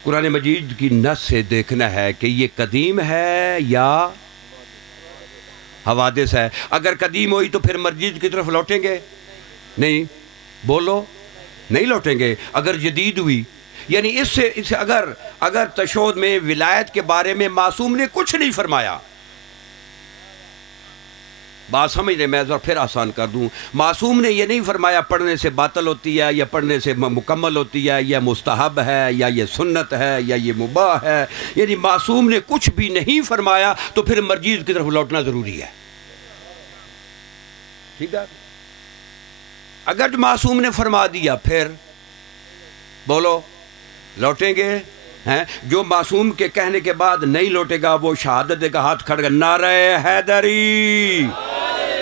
قرآن مجید کی نص سے دیکھنا ہے کہ یہ قدیم ہے یا حوادث ہے. اگر قدیم ہوئی تو پھر مرجید کی طرف لوٹیں گے؟ نہیں. بولو نہیں لوٹیں گے. اگر جدید ہوئی یعنی اس سے اگر تشہد میں ولایت کے بارے میں معصوم نے کچھ نہیں فرمایا، بات سمجھ رہے؟ میں ذرا پھر آسان کر دوں. معصوم نے یہ نہیں فرمایا پڑھنے سے باطل ہوتی ہے یا پڑھنے سے مکمل ہوتی ہے یا مستحب ہے یا یہ سنت ہے یا یہ مباح ہے. یعنی معصوم نے کچھ بھی نہیں فرمایا تو پھر مرجید کی طرف لوٹنا ضروری ہے. ٹھیک ہے؟ اگر معصوم نے فرما دیا پھر بولو لوٹیں گے. جو معصوم کے کہنے کے بعد نہیں لوٹے گا وہ شہادت دے گا، ہاتھ کھڑ گا نعرہ حیدری.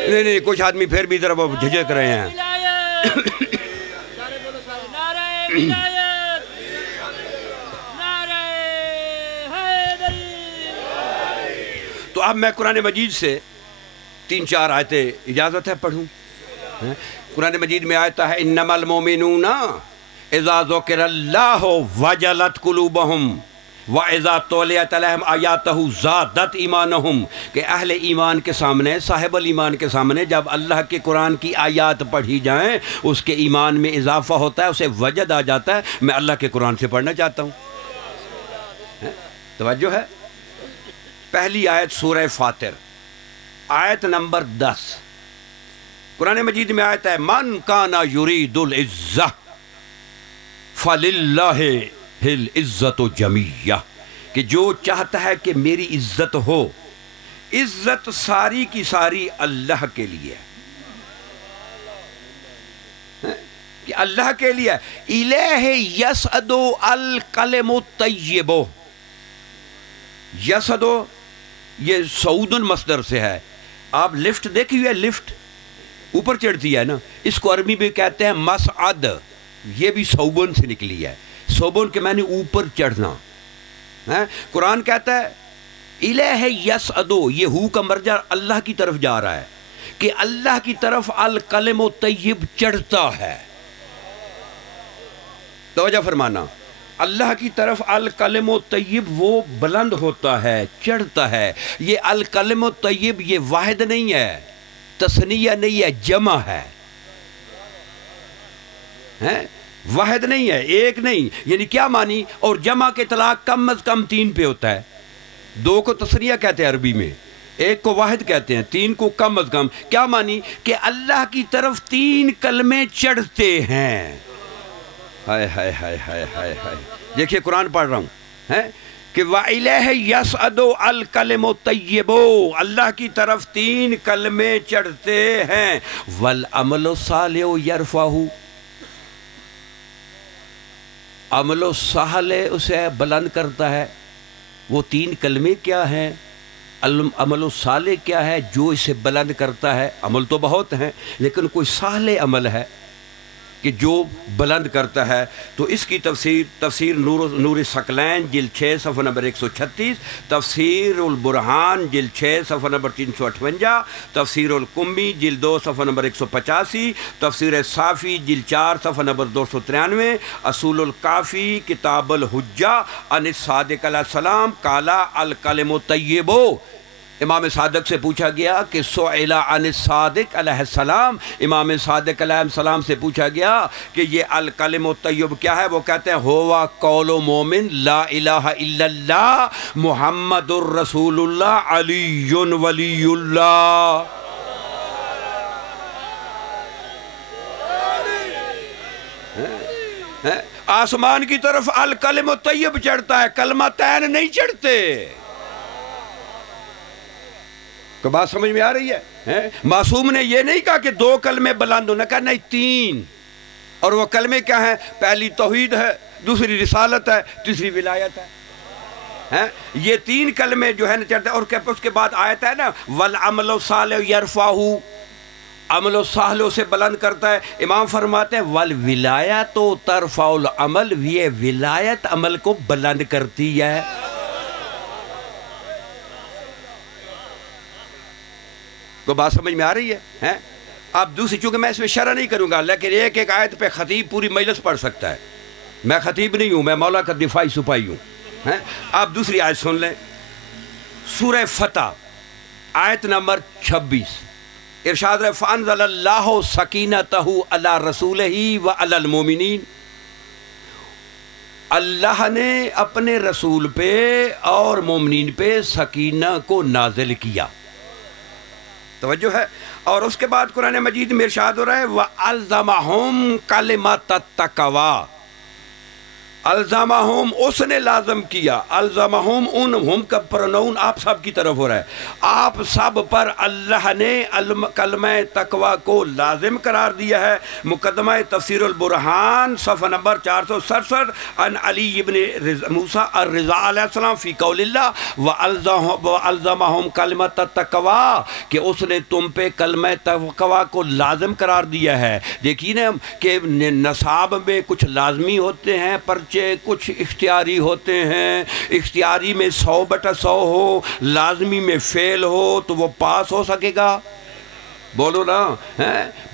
نہیں کچھ آدمی پھر بھی ذرا وہ جھجک رہے ہیں. تو اب میں قرآن مجید سے 3-4 آیتیں اجازت ہے پڑھوں. قرآن مجید میں آیتا ہے انما المؤمنون اذا ذکر اللہ وجلت قلوبہم وَإِذَا تُلِيَتْ عَلَيْهِمْ آیَاتُهُ زَادَتْ ایمانہم، کہ اہل ایمان کے سامنے، صاحب الایمان کے سامنے جب اللہ کے قرآن کی آیات پڑھی جائیں اس کے ایمان میں اضافہ ہوتا ہے، اسے وجد آ جاتا ہے میں اللہ کے قرآن سے پڑھنا چاہتا ہوں. توجہ ہے؟ پہلی آیت سورہ فاطر آیت نمبر 10 قرآن مجید میں آیت ہے من کانا یرید العزہ فللہ العزت جمیعہ، کہ جو چاہتا ہے کہ میری عزت ہو، عزت ساری کی ساری اللہ کے لیے، کہ اللہ کے لیے. الیہ یسعد الکلم الطیب، یسعد یہ صعود مصدر سے ہے. آپ لفٹ دیکھی ہوئی ہے؟ لفٹ اوپر چڑھتی ہے نا، اس کو عربی میں کہتے ہیں مسعد. یہ بھی صوبن سے نکلی ہے. صوبن کے معنی اوپر چڑھنا. قرآن کہتا ہے الہ یسعدو، یہ ہو کا مرجع اللہ کی طرف جا رہا ہے کہ اللہ کی طرف الکلم الطیب چڑھتا ہے. توجہ فرمانا، اللہ کی طرف الکلم الطیب وہ بلند ہوتا ہے، چڑھتا ہے. یہ الکلم الطیب یہ واحد نہیں ہے، تثنیہ نہیں ہے، جمع ہے. واحد نہیں ہے، ایک نہیں. یعنی کیا معنی؟ اور جمع کے اطلاق کم از کم 3 پہ ہوتا ہے. 2 کو تثنیہ کہتے ہیں عربی میں، 1 کو واحد کہتے ہیں، 3 کو کم از کم. کیا معنی؟ کہ اللہ کی طرف 3 کلمے چڑھتے ہیں. ہائے ہائے ہائے ہائے ہائے ہائے. دیکھیے قرآن پڑھ رہا ہوں کہ وَإِلَيْهِ يَسْعَدُ الْكَلِمُ الطَّيِّبُ، اللہ کی طرف 3 کلمے چڑھتے ہیں. وَالْعَمَلُ الصَّالِحُ يَرْفَعُهُ، عمل و صالح اسے بلند کرتا ہے. وہ 3 کلمے کیا ہیں؟ عمل الصالح کیا ہے جو اسے بلند کرتا ہے؟ عمل تو بہت ہیں لیکن کوئی صالح عمل ہے کہ جو بلند کرتا ہے؟ تو اس کی تفسیر نور ثقلین جلد 6 صفحہ نمبر 136، تفسیر البرہان جلد 6 صفحہ نمبر 358، تفسیر القمی جلد 2 صفحہ نمبر 185، تفسیر صافی جلد 4 صفحہ نمبر 293، اصول الکافی کتاب الحجہ عن الصادق علیہ السلام قال الکلم الطیب۔ امام صادق سے پوچھا گیا کہ سئل عن الصادق علیہ السلام، امام صادق علیہ السلام سے پوچھا گیا کہ یہ الکلم الطیب کیا ہے؟ وہ کہتے ہیں ہوا قول مومن لا الہ الا اللہ محمد الرسول اللہ علی ولی اللہ۔ آسمان کی طرف الکلم الطیب چڑھتا ہے، کلمتین نہیں چڑھتے۔ تو بات سمجھ میں آ رہی ہے؟ معصوم نے یہ نہیں کہا کہ 2 کلمے بلند ہونا، کہا نہیں 3، اور وہ کلمے کیا ہیں؟ پہلی توحید ہے، دوسری رسالت ہے، تیسری ولایت ہے۔ یہ 3 کلمے جو ہے نا چڑھتے ہیں، اور اس کے بعد آیت ہے نا والعمل الصالح یرفعہ، عمل الصالح سے بلند کرتا ہے۔ امام فرماتے ہیں والولایت ترفع العمل، یہ ولایت عمل کو بلند کرتی ہے۔ کو بات سمجھ میں آ رہی ہے؟ اب دوسری، چونکہ میں اس میں شرح نہیں کروں گا، لیکن ایک آیت پہ خطیب پوری مجلس پڑھ سکتا ہے۔ میں خطیب نہیں ہوں، میں مولا کا دفاعی سپاہی ہوں۔ آپ دوسری آیت سن لیں، سورہ فتح آیت نمبر 26، ارشاد ہے فَأَنزَلَ اللَّهُ سَكِينَتَهُ عَلَى رَسُولِهِ وَعَلَى الْمُؤْمِنِينَ، اللہ نے اپنے رسول پہ اور مومنین پہ سکینہ کو نازل کیا۔ توجہ ہے؟ اور اس کے بعد قرآن مجید میں ارشاد ہو رہا ہے وَأَلْزَمَهُمْ كَلِمَةَ التَّقْوَىٰ، الزامہم اس نے لازم کیا، الزامہم ہم کا پرونون آپ سب کی طرف ہو رہا ہے، آپ سب پر اللہ نے کلمہ تقوی کو لازم قرار دیا ہے۔ مقدمہ تفسیر البرہان صفحہ نمبر 467 عن علی ابن موسیٰ الرضا علیہ السلام فی قول اللہ وَأَلْزَمَهُمْ کلمۃ التقویٰ، کہ اس نے تم پہ کلمہ تقوی کو لازم قرار دیا ہے۔ دیکھیے نا کہ نصاب میں کچھ لازمی ہوتے ہیں، پرچے کچھ اختیاری ہوتے ہیں، اختیاری میں 100/100 ہو، لازمی میں فیل ہو تو وہ پاس ہو سکے گا؟ بولو نا،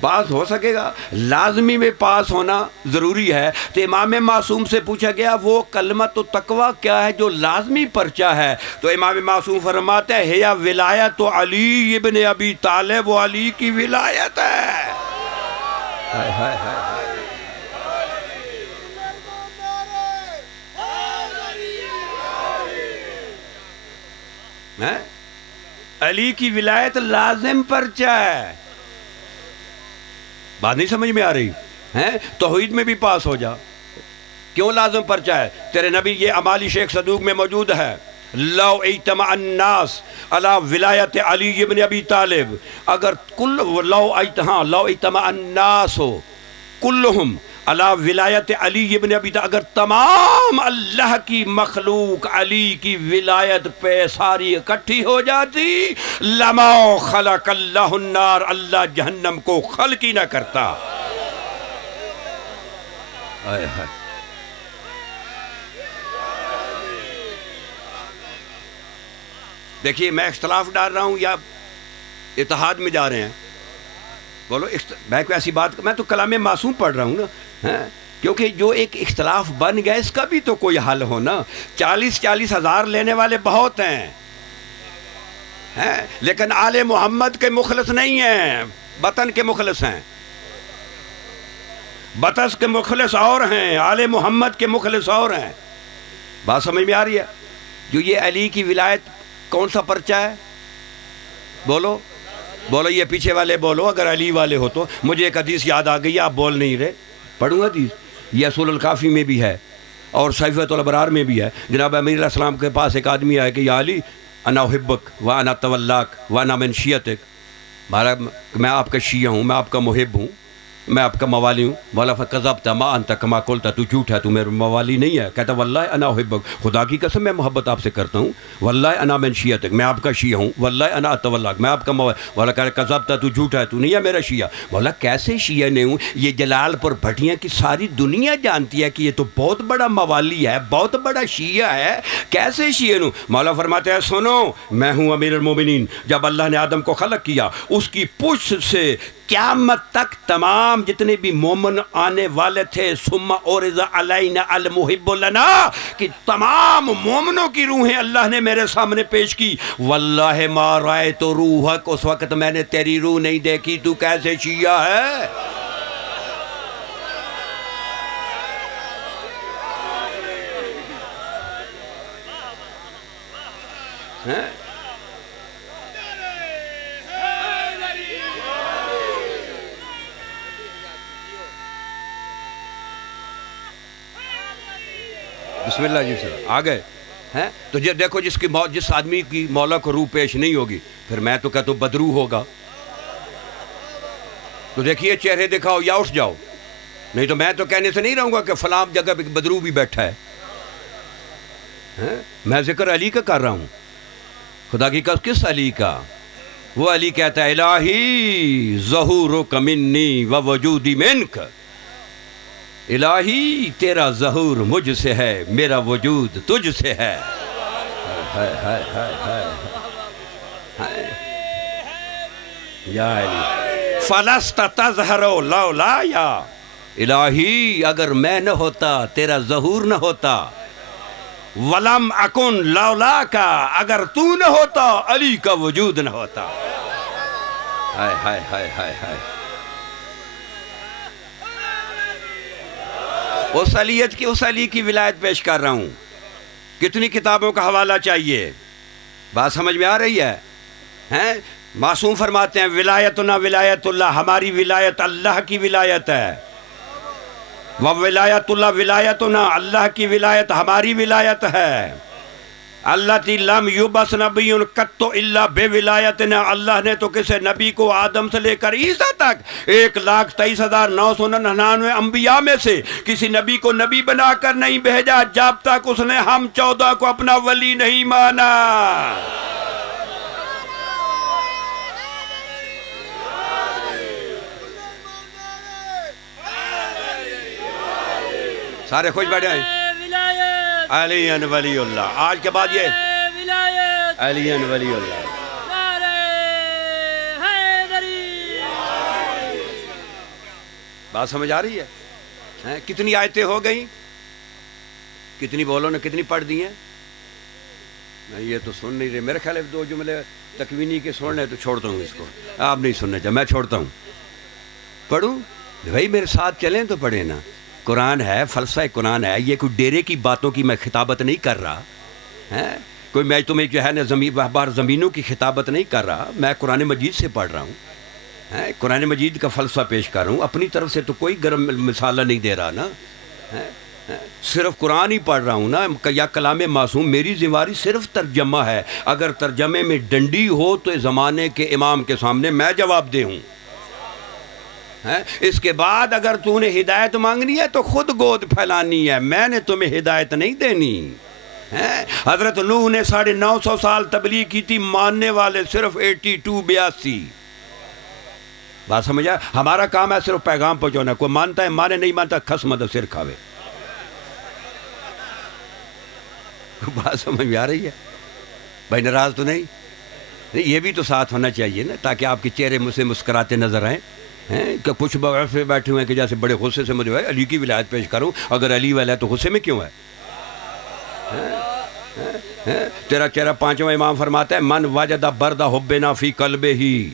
پاس ہو سکے گا؟ لازمی میں پاس ہونا ضروری ہے۔ تو امام معصوم سے پوچھا گیا وہ کلمۃ التقویٰ کیا ہے جو لازمی پرچہ ہے؟ تو امام معصوم فرماتے ہیں ہے ولایت علی ابن ابی طالب، وہ علی کی ولایت ہے۔ ہائے ہائے ہائے، علی کی ولایت لازم پرچہ ہے۔ بات نہیں سمجھ میں آ رہی ہے؟ توحید میں بھی پاس ہو جا، کیوں لازم پرچہ ہے؟ تیرے نبی، یہ امالی شیخ صدوق میں موجود ہے، لو اجتمع الناس علی ولایت علی ابن ابی طالب، اگر لو اجتمع الناس کلہم علی ولایت علی ابن ابی طالب، اگر تمام اللہ کی مخلوق علی کی ولایت پہ ساری اکٹھی ہو جاتی، لما خلق اللہ النار، اللہ جہنم کو خلق ہی نہ کرتا۔ دیکھیے میں اختلاف ڈال رہا ہوں یا اتحاد میں جا رہے ہیں؟ بولو، میں کوئی ایسی بات، میں تو کلام معصوم پڑھ رہا ہوں نا، کیونکہ جو ایک اختلاف بن گیا اس کا بھی تو کوئی حل ہو نا۔ 40 ہزار لینے والے بہت ہیں، لیکن آل محمد کے مخلص نہیں ہیں، وطن کے مخلص ہیں، بطس کے مخلص اور ہیں، آل محمد کے مخلص اور ہیں۔ بات سمجھ میں آ رہی ہے؟ جو یہ علی کی ولایت کون سا پرچہ ہے؟ بولو بولو، یہ پیچھے والے بولو اگر علی والے ہو تو۔ مجھے ایک حدیث یاد آ گئی، آپ بول نہیں رہے، پڑھوں حدیث، یہ اصول الکافی میں بھی ہے اور صحیفۃ الابرار میں بھی ہے۔ جناب امیر علیہ السلام کے پاس ایک آدمی آیا کہ یا علی انا احبک وانا تولاک وانا من شیعتک، میں آپ کا شیعہ ہوں، میں آپ کا محب ہوں، میں آپ کا موالی ہوں. مولا فکذبت ما انت کما قلت، تو جھوٹ ہے، تو میرا موالی نہیں ہے. کہتا واللہ انا احبک، خدا کی قسم میں محبت آپ سے کرتا ہوں. واللہ انا من شیعتک، میں آپ کا شیعہ ہوں. واللہ انا اتولاک، میں آپ کا مولا. مولا کہتا کذبت، تو جھوٹ ہے، تو نہیں ہے میرا شیعہ. مولا کیسے شیعہ نہیں ہوں؟ یہ جلال پور بھٹیاں کی ساری دنیا جانتی ہے کہ یہ تو بہت بڑا موالی ہے، بہت بڑا شیعہ ہے، کیسے شیعہ ہوں؟ مولا فرماتے ہیں سنو، میں ہوں امیر المومنین. جب اللہ نے آدم کو خلق کیا، اس کی پشت سے قیامت تک تمام جتنے بھی مومن آنے والے تھے، ثم اورز علینا المحب لنا، کہ تمام مومنوں کی روحیں اللہ نے میرے سامنے پیش کی. واللہ ما رأیت روحک، اس وقت میں نے تیری روح نہیں دیکھی، تو کیسے شیعہ ہے؟ بسم اللہ جی سر آ گئے ہیں. تو دیکھو جس آدمی کی مولا کو روح پیش نہیں ہوگی، پھر میں تو کہتا ہوں بدروح ہوگا. تو دیکھیے چہرے دکھاؤ یا اٹھ جاؤ، نہیں تو میں تو کہنے سے نہیں رہوں گا کہ فلاں جگہ پہ بدروح بھی بیٹھا ہے. میں ذکر علی کا کر رہا ہوں. خدا کی قسم کس علی کا؟ وہ علی کہتا ہے الہی ظہورک منی و وجودی منک، الہی تیرا ظہور مجھ سے ہے، میرا وجود تجھ سے ہے. یا علی فلست تظہر لولا، یا الہی اگر میں نہ ہوتا، تیرا ظہور نہ ہوتا. ولم اکن لولا کا، اگر تو نہ ہوتا علی کا وجود نہ ہوتا. ہائے ہائے ہائے ہائے ہائے. اس علی کی ولایت پیش کر رہا ہوں. کتنی کتابوں کا حوالہ چاہیے؟ بات سمجھ میں آ رہی ہے؟ معصوم فرماتے ہیں ولایتنا ولایت اللہ، ہماری ولایت اللہ کی ولایت ہے. وولایت اللہ ولایتنا، اللہ کی ولایت ہماری ولایت ہے. التی لم یبعث نبی قط الا بولایتنا، اللہ نے تو کسی نبی کو آدم سے لے کر عیسیٰ تک 1,23,999 انبیاء میں سے کسی نبی کو نبی بنا کر نہیں بھیجا جب تک اس نے ہم 14 کو اپنا ولی نہیں مانا. سارے خوش بیٹھے ہیں. علی ولی اللہ، آج کے بعد یہ علی ولی اللہ. بات سمجھ آ رہی ہے؟ کتنی آیتیں ہو گئیں؟ کتنی بولو نا، کتنی پڑھ دی ہیں؟ میں یہ تو سن نہیں رہے. میرے خیال ہے 2 جملے تکوینی کے سن لیں تو چھوڑتا ہوں اس کو. آپ نہیں سننا چاہتے، میں چھوڑتا ہوں. پڑھوں بھائی، میرے ساتھ چلیں تو پڑھیں نا. قرآن ہے، فلسفہ قرآن ہے. یہ کوئی ڈیرے کی باتوں کی میں خطابت نہیں کر رہا ہے. کوئی میں تمہیں جو ہے نا باہر زمینوں کی خطابت نہیں کر رہا. میں قرآن مجید سے پڑھ رہا ہوں. قرآن مجید کا فلسفہ پیش کر رہا ہوں. اپنی طرف سے تو کوئی گرم مثالہ نہیں دے رہا نا. صرف قرآن ہی پڑھ رہا ہوں نا. یا کلام معصوم، میری ذمہ داری صرف ترجمہ ہے. اگر ترجمے میں ڈنڈی ہو تو زمانے کے امام کے سامنے میں جواب دے ہوں. اس کے بعد اگر تو نے ہدایت مانگنی ہے تو خود گود پھیلانی ہے، میں نے تمہیں ہدایت نہیں دینی. حضرت نوح نے 950 سال تبلیغ کی تھی، ماننے والے صرف 82 بات سمجھا؟ ہمارا کام ہے صرف پیغام پہنچانا. کوئی مانتا ہے مانے، نہیں مانتا خسمہ دا سر کھاوے. بات سمجھ میں آ رہی ہے؟ بھائی ناراض تو نہیں؟ یہ بھی تو ساتھ ہونا چاہیے نا، تاکہ آپ کے چہرے مجھ سے مسکراتے نظر آئیں. کہ کچھ ایسے بیٹھے ہوئے ہیں کہ جیسے بڑے غصے سے مجھے علی کی ولایت پیش کروں. اگر علی والا ہے تو غصے میں کیوں ہے؟ تیرا چہرہ 5واں امام فرماتا ہے من وجد برد حبنا فی قلبہ ہی،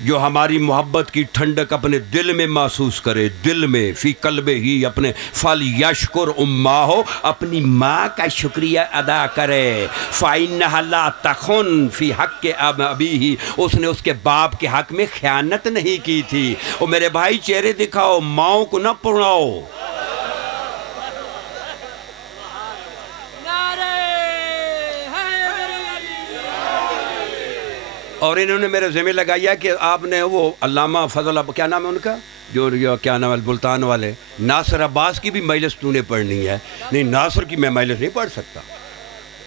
جو ہماری محبت کی ٹھنڈک اپنے دل میں محسوس کرے، دل میں، فی قلبہ ہی، اپنے فل یشکر امہ، اپنی ماں کا شکریہ ادا کرے. فإنها لا تخن فی حق ابیہ، اس نے اس کے باپ کے حق میں خیانت نہیں کی تھی. اور میرے بھائی چہرے دکھاؤ، ماؤں کو نہ پڑھاؤ. اور انہوں نے میرے ذمہ لگایا کہ آپ نے وہ علامہ فضل، کیا نام ہے ان کا، جو کیا نام البلتان والے، ناصر عباس کی بھی مجلس تو نے پڑھنی ہے؟ نہیں، ناصر کی میں مجلس نہیں پڑھ سکتا،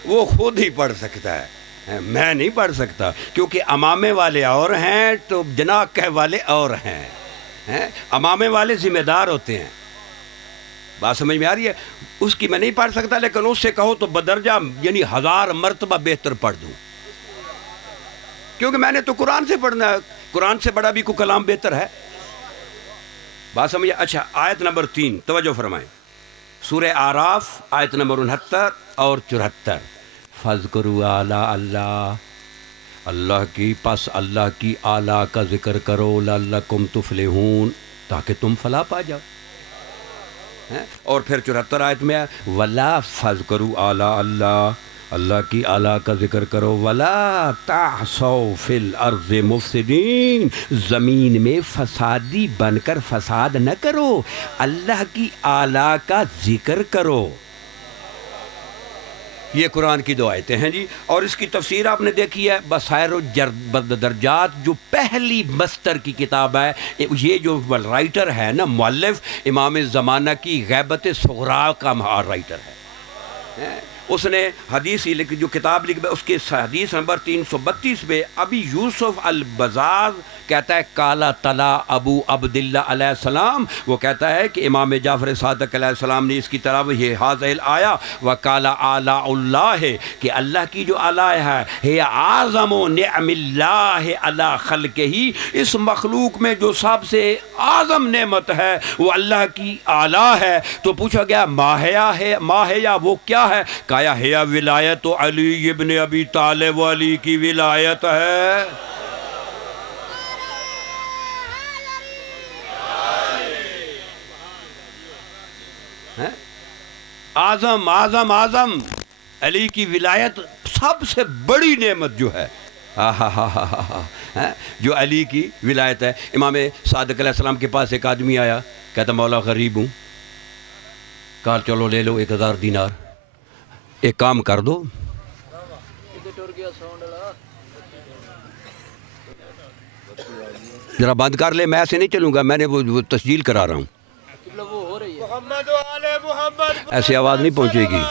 وہ خود ہی پڑھ سکتا ہے، میں نہیں پڑھ سکتا، کیونکہ امامے والے اور ہیں تو جناح کہ والے اور ہیں۔ امامے والے ذمہ دار ہوتے ہیں، بات سمجھ میں آ رہی ہے؟ اس کی میں نہیں پڑھ سکتا، لیکن اس سے کہو تو بدرجہ یعنی 1000 مرتبہ بہتر پڑھ دوں، کیونکہ میں نے تو قرآن سے پڑھنا ہے، قرآن سے بڑا بھی کوئی کلام بہتر ہے۔ بات سمجھے؟ اچھا، آیت نمبر 3 توجہ فرمائیں، سورہ اعراف آیت نمبر 69 اور 74۔ فَاذْكُرُوا آلاء اللہ، اللہ کی پس اللہ کی آلاء کا ذکر کرو، لعلکم تفلحون، تاکہ تم فلاح پا جاؤ۔ اور پھر 74 آیت میں وَلَا فَاذْكُرُوا آلاء اللہ، اللہ کی آلاء کا ذکر کرو، وَلَا تَعْثَوْا فِي الْأَرْضِ مُفْسِدِينَ، زمین میں فسادی بن کر فساد نہ کرو، اللہ کی آلاء کا ذکر کرو۔ یہ قرآن کی 2 آیتیں ہیں جی، اور اس کی تفسیر آپ نے دیکھی ہے بصائر الدرجات، جو پہلی مصدر کی کتاب ہے، یہ جو رائٹر ہے نا مؤلف، امام زمانہ کی غیبت صغریٰ کا رائٹر ہے، اس نے حدیث جو کتاب لکھی، اس کے حدیث نمبر 332 میں ابی یوسف البزاز کہتا ہے کالا تلا ابو عبداللہ علیہ السلام، وہ کہتا ہے کہ امام جعفر صادق علیہ السلام نے اس کی طرف یہ حاضر آیا وکالا آلاء اللہ ہے کہ اللہ کی جو آلاء ہے ہے اعظم نعم اللہ علی خلقہ، اس مخلوق میں جو سب سے اعظم نعمت ہے وہ اللہ کی آلاء ہے۔ تو پوچھا گیا ماہیا وہ کیا ہے؟ کہا ہے ولایت علی ابن ابی طالب، علی کی ولایت ہے۔ اعظم اعظم اعظم علی کی ولایت سب سے بڑی نعمت جو ہے، جو علی کی ولایت ہے۔ امام صادق علیہ السلام کے پاس ایک آدمی آیا، کہتا مولا غریب ہوں، کہا چلو لے لو 1000 دینار، ایک کام کر دو، ذرا بند کر لے، میں ایسے نہیں چلوں گا، میں نے وہ تسجیل کرا رہا ہوں، ایسی آواز نہیں پہنچے گی۔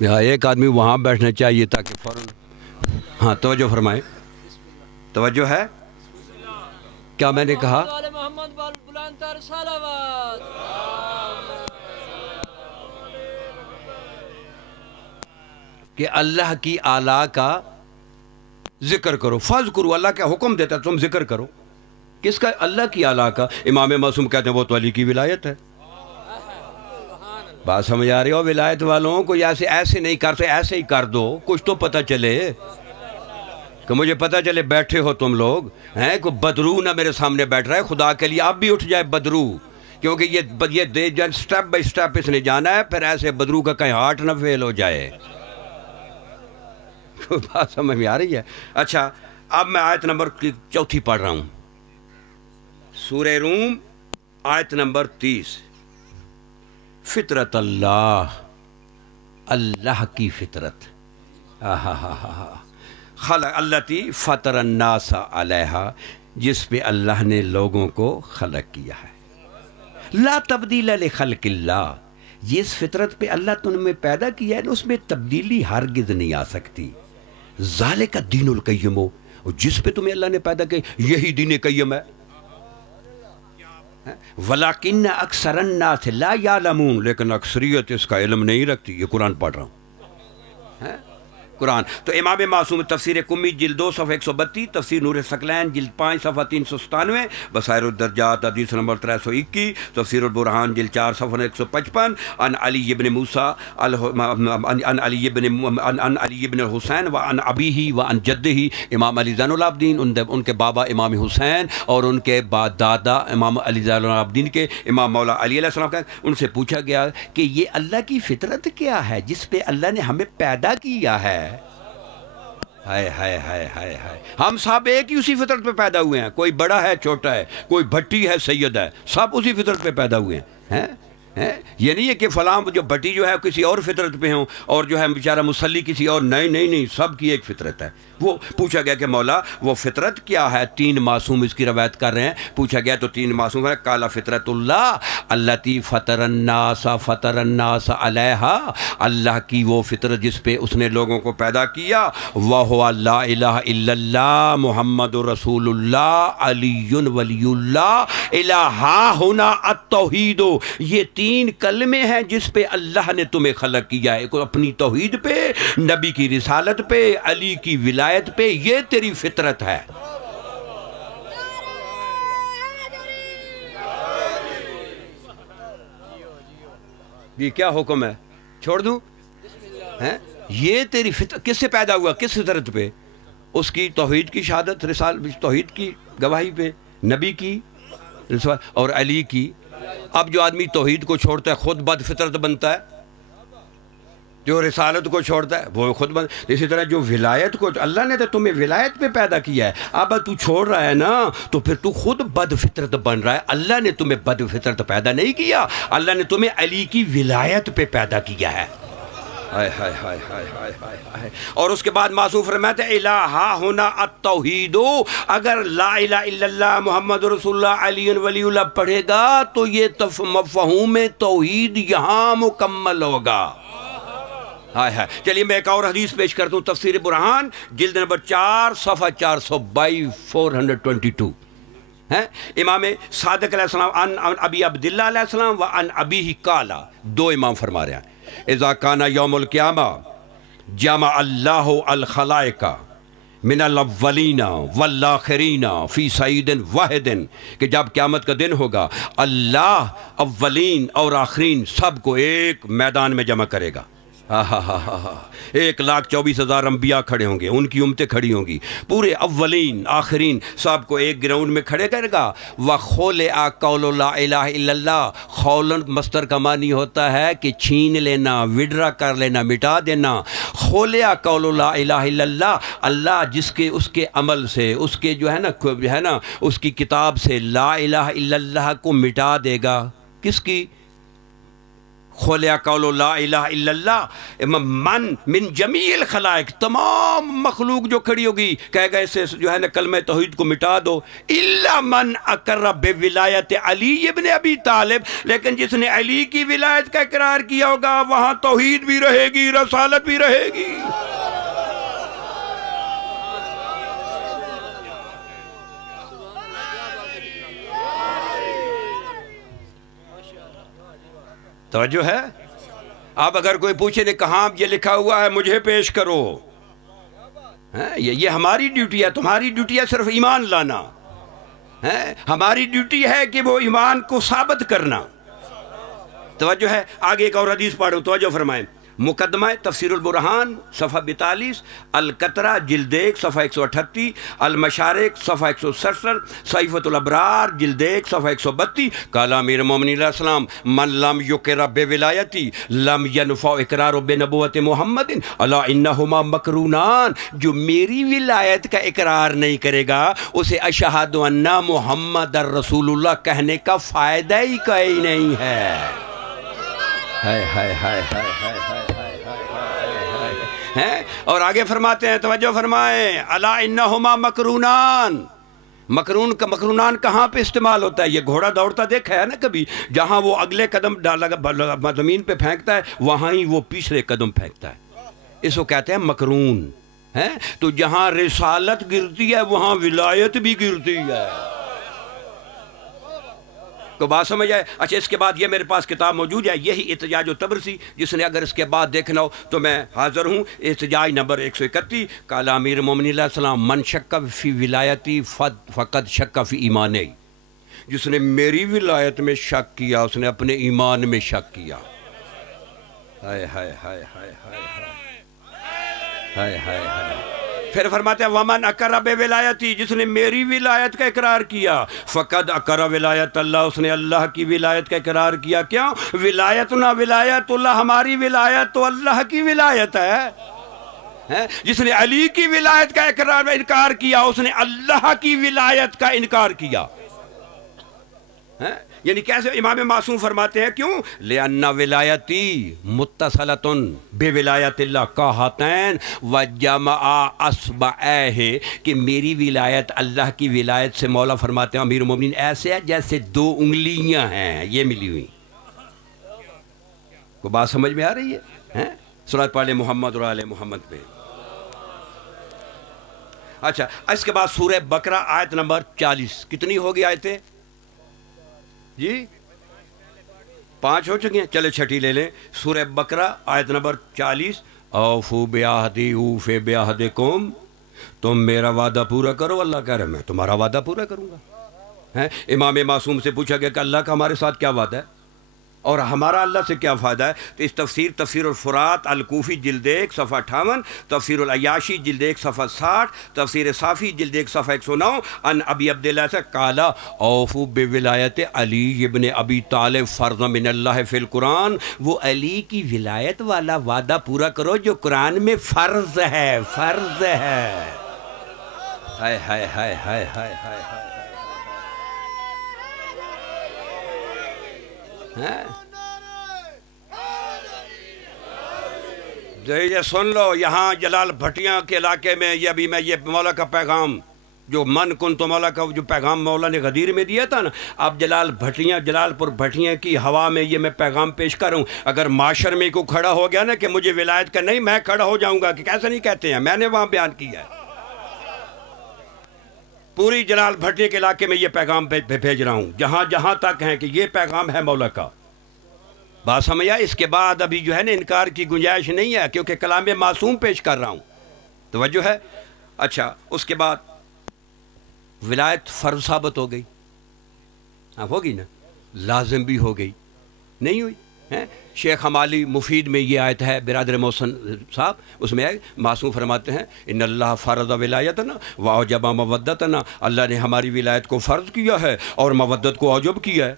ایک آدمی وہاں بیٹھنا چاہیے تاکہ فوراً، ہاں توجہ فرمائیں، توجہ ہے کیا میں نے کہا؟ کہ اللہ کی آلاء کا ذکر کرو، فَاذْكُرُوا، اللہ کا حکم دیتا ہے تم ذکر کرو، کس کا؟ اللہ کی آلاء کا۔ امام معصوم کہتے ہیں وہ تو علی کی ولایت ہے۔ بات سمجھ آ رہی ہو؟ ولایت والوں کو ایسے نہیں کرتے، ایسے ہی کر دو، کچھ تو پتہ چلے، کہ مجھے پتہ چلے بیٹھے ہو تم لوگ ہیں، کوئی بدرو نہ میرے سامنے بیٹھ رہا ہے، خدا کے لیے اب بھی اٹھ جائے بدرو، کیونکہ یہ سٹیپ بائی سٹیپ اس نے جانا ہے، پھر ایسے بدرو کا کہیں ہارٹ نہ فیل ہو جائے۔ بات سمجھ میں آ رہی ہے؟ اچھا، اب میں آیت نمبر 4 پڑھ رہا ہوں، سورہ روم آیت نمبر 30۔ فطرت اللہ، اللہ کی فطرت، خلق التی فطر الناس علیہا، جس پہ اللہ نے لوگوں کو خلق کیا ہے۔ لا تبدیل لخلق اللہ، جس فطرت پہ اللہ تم میں پیدا کیا ہے اس میں تبدیلی ہرگز نہیں آ سکتی۔ ذالک الدین القیم، جس پہ تمہیں اللہ نے پیدا کیا یہی دین قیم ہے۔ وَلَكِنَّ أَكْثَرَ النَّاسِ لَا يَعْلَمُونَ، لیکن اکثریت اس کا علم نہیں رکھتی۔ یہ قرآن پڑھ رہا ہوں، قرآن۔ تو امام معصوم تفسیر کمی جلد 2 صفحہ 132، تفسیر نور ثقلین جلد 5 صفحہ 397، بصائر الدرجات حدیث نمبر 321، تفسیر البرہان جلد 4 صفحہ 155، عن علی بن موسیٰ عن علی بن حسین وعن ابیہ وعن جدہ، امام علی زین العابدین، ان کے بابا امام حسین اور ان کے بعد دادا امام علی زین العابدین کے امام مولا علی علیہ السلام کا، ان سے پوچھا گیا کہ یہ اللہ کی فطرت کیا ہے جس پہ اللہ نے ہمیں پیدا کیا ہے؟ ہائے ہائے ہائے ہائے ہائے، ہم سب ایک ہی اسی فطرت پہ پیدا ہوئے ہیں، کوئی بڑا ہے چھوٹا ہے، کوئی بھٹی ہے سید ہے، سب اسی فطرت پہ پیدا ہوئے ہیں۔ یہ نہیں ہے کہ فلاں جو بھٹی جو ہے کسی اور فطرت پہ ہوں اور جو ہے بیچارہ مصلی کسی اور، نہیں نہیں نہیں، سب کی ایک فطرت ہے۔ وہ پوچھا گیا کہ مولا وہ فطرت کیا ہے؟ تین معصوم اس کی روایت کر رہے ہیں، پوچھا گیا تو تین معصوم ہے، قال فطرت اللہ التی فطر الناس علیہا، اللہ کی وہ فطرت جس پہ اس نے لوگوں کو پیدا کیا، وہو لا الہ الا اللہ محمد رسول اللہ علی ولی اللہ الہا ہونا التوحید، یہ تین کلمے ہیں جس پہ اللہ نے تمہیں خلق کیا ہے، اپنی توحید پہ، نبی کی رسالت پہ، علی کی ولایت پہ، یہ تیری فطرت ہے۔ یہ کیا حکم ہے؟ چھوڑ دوں؟ یہ تیری فطرت کس سے پیدا ہوا؟ کس فطرت پہ؟ اس کی توحید کی شہادت، توحید کی گواہی پہ، نبی کی رسالت اور علی کی۔ اب جو آدمی توحید کو چھوڑتا ہے خود بد فطرت بنتا ہے، جو رسالت کو چھوڑتا ہے وہ خود اسی طرح جو ولایت کو، اللہ نے تو تمہیں ولایت پہ پیدا کیا ہے، اب تو چھوڑ رہا ہے نا تو پھر تو خود بد فطرت بن رہا ہے۔ اللہ نے تمہیں بد فطرت پیدا نہیں کیا، اللہ نے تمہیں علی کی ولایت پہ پیدا کیا ہے۔ ہائے ہائے ہائے ہائے ہائے ہائے ہائے۔ اور اس کے بعد معصوم فرماتے ہیں الہا ہونا التوحید، اگر لا الہ الا اللہ محمد رسول اللہ علی ولی اللہ پڑھے گا تو یہ مفہوم توحید یہاں مکمل ہوگا۔ ہائے ہائے۔ چلیے میں ایک اور حدیث پیش کرتا ہوں، تفسیر برہان جلد نمبر 4 صفحہ 422 422 ہے، امام صادق علیہ السلام عن ابی عبداللہ علیہ السلام و عن ابیہ قال، دو امام فرما رہے ہیں، اذا کان یوم القیامہ جمع اللہ الخلائق من الاولین والآخرین فی سعید واحد، کہ جب قیامت کا دن ہوگا اللہ اولین اور آخرین سب کو ایک میدان میں جمع کرے گا۔ 1,24,000 انبیاء کھڑے ہوں گے، ان کی امتیں کھڑی ہوں گی، پورے اولین آخرین سب کو ایک گراؤنڈ میں کھڑے کرے گا۔ وَخُلِعَ قَوْلُ لَا إِلَٰهَ إِلَّا اللَّهُ، خولن مصدر کا معنی ہوتا ہے کہ چھین لینا، وڈرا کر لینا، مٹا دینا۔ خُلِعَ قَوْلُ لَا إِلَٰهَ إِلَّا اللَّهُ، اللہ جس کے اس کے عمل سے، اس کے جو ہے نا اس کی کتاب سے لا الہ الا اللہ کو مٹا دے گا۔ کس کی؟ خُلِعَ قَوْلُ لَا إِلَٰهَ إِلَّا اللَّهُ من جمیع الخلائق، تمام مخلوق جو کھڑی ہوگی کہے گا اسے جو ہے نا کلمہ توحید کو مٹا دو، الا من اقر بولایت علی ابن ابی طالب، لیکن جس نے علی کی ولایت کا اقرار کیا ہوگا وہاں توحید بھی رہے گی، رسالت بھی رہے گی۔ توجہ ہے؟ اب اگر کوئی پوچھے کہ کہاں یہ لکھا ہوا ہے مجھے پیش کرو، یہ ہماری ڈیوٹی ہے، تمہاری ڈیوٹی ہے صرف ایمان لانا، ہماری ڈیوٹی ہے کہ وہ ایمان کو ثابت کرنا۔ توجہ ہے؟ آگے ایک اور حدیث پڑھو، توجہ فرمائیں، مقدمہ تفسیر البرہان صفحہ 42، القطرہ جلد 1 صفحہ 138، المشارق صفحہ 167، صحیفۃ الابرار جلد 1 صفحہ 132، قال امیر المومنین علیہ السلام من لم یقر بولایتی لم ینفع اقرار بنبوت محمد الا انہما مقرونان، جو میری ولایت کا اقرار نہیں کرے گا اسے اشہد ان محمد الرسول اللہ کہنے کا فائدہ ہی کوئی نہیں ہے۔ ہائے ہائے ہائے ہائے ہائے ہائے۔ اور آگے فرماتے ہیں، توجہ فرمائیں، الا انہما مقرونان، مقرونان کہاں پہ استعمال ہوتا ہے؟ یہ گھوڑا دوڑتا دیکھا ہے نا کبھی، جہاں وہ اگلے قدم زمین پہ پھینکتا ہے وہاں ہی وہ پچھلے قدم پھینکتا ہے، اس کو کہتے ہیں مقرون۔ تو جہاں رسالت گرتی ہے وہاں ولایت بھی گرتی ہے۔ تو بات سمجھ آئے؟ اچھا، اس کے بعد یہ میرے پاس کتاب موجود ہے، یہی احتجاج الطبرسی، جس نے اگر اس کے بعد دیکھنا ہو تو میں حاضر ہوں، احتجاج نمبر 131، قال امیر المومنین علیہ السلام من شک فی ولایتی فقد شک فی ایمانی، جس نے میری ولایت میں شک کیا اس نے اپنے ایمان میں شک کیا۔ ہائے ہائے ہائے ہائے ہائے ہائے ہائے ہائے۔ پھر فرماتے ہیں ومن اقر بولایتی، جس نے میری ولایت کا اقرار کیا، فقد اقر ولایت اللہ، اس نے اللہ کی ولایت کا اقرار کیا۔ کیوں؟ ولایتنا ولایت اللہ، ہماری ولایت تو اللہ کی ولایت ہے۔ جس نے علی کی ولایت کا انکار کیا اس نے اللہ کی ولایت کا انکار کیا. یعنی کیسے امام معصوم فرماتے ہیں کیوں؟ لِأَنَّ وِلَایَتِي مُتَّصِلَةٌ بِوِلَایَتِ اللَّهِ كَهَاتَيْنِ وَجَمَعَ أَصْبَعَیْهِ کہ میری ولایت اللہ کی ولایت سے مولا فرماتے ہیں امیر المومنین ایسے ہے جیسے دو انگلیاں ہیں یہ ملی ہوئی. کو بات سمجھ میں آ رہی ہے؟ صلوات پڑھ لیں محمد اور آل محمد پہ. اچھا اس کے بعد سورہ بقرہ آیت نمبر 40. کتنی ہوگی آیتیں جی؟ 5 ہو چکی ہیں. چلے چھٹی لے لیں. سورہ بقرہ آیت نمبر 40. اوفو بعہدی اوف بعہدکم تم میرا وعدہ پورا کرو. اللہ کہہ رہے میں تمہارا وعدہ پورا کروں گا. امام معصوم سے پوچھا گیا کہ اللہ کا ہمارے ساتھ کیا وعدہ ہے اور ہمارا اللہ سے کیا فائدہ ہے؟ تو اس تفسیر الفرات الکوفی جلد 1 صفحہ 58، تفسیر العیاشی جلد 1 صفحہ 60، تفسیر صافی جلد 1 صفحہ 109 ان ابی عبداللہ سے قالا اوفو بولایت علی ابن ابی طالب فرض من اللہ فی القرآن. وہ علی کی ولایت والا وعدہ پورا کرو جو قرآن میں فرض ہے. فرض ہے. ہائے ہائے ہائے ہائے ہائے ہائے ہائے. یہ سن لو یہاں جلال بھٹیاں کے علاقے میں یہ ابھی میں یہ مولا کا پیغام جو من کن تو مولا کا جو پیغام مولا نے غدیر میں دیا تھا نا، اب جلال پور بھٹیاں کی ہوا میں یہ میں پیغام پیش کروں. اگر معاشر میں کو کھڑا ہو گیا نا کہ مجھے ولایت کا نہیں، میں کھڑا ہو جاؤں گا کہ کیسا نہیں کہتے ہیں. میں نے وہاں بیان کیا ہے پوری جلال بھٹی کے علاقے میں یہ پیغام بھیج رہا ہوں جہاں جہاں تک ہیں کہ یہ پیغام ہے مولا کا. بات سمجھا؟ اس کے بعد ابھی جو ہے نا انکار کی گنجائش نہیں ہے کیونکہ کلام معصوم پیش کر رہا ہوں. توجہ ہے؟ اچھا اس کے بعد ولایت فرض ثابت ہو گئی. ہوگی نا؟ لازم بھی ہو گئی نہیں ہوئی؟ شیخ ہمالی مفید میں یہ آیت ہے برادر محسن صاحب، اس میں معصوم فرماتے ہیں ان اللہ فرض ولایتنا واوجب مودتنا. اللہ نے ہماری ولایت کو فرض کیا ہے اور مودت کو اوجب کیا ہے.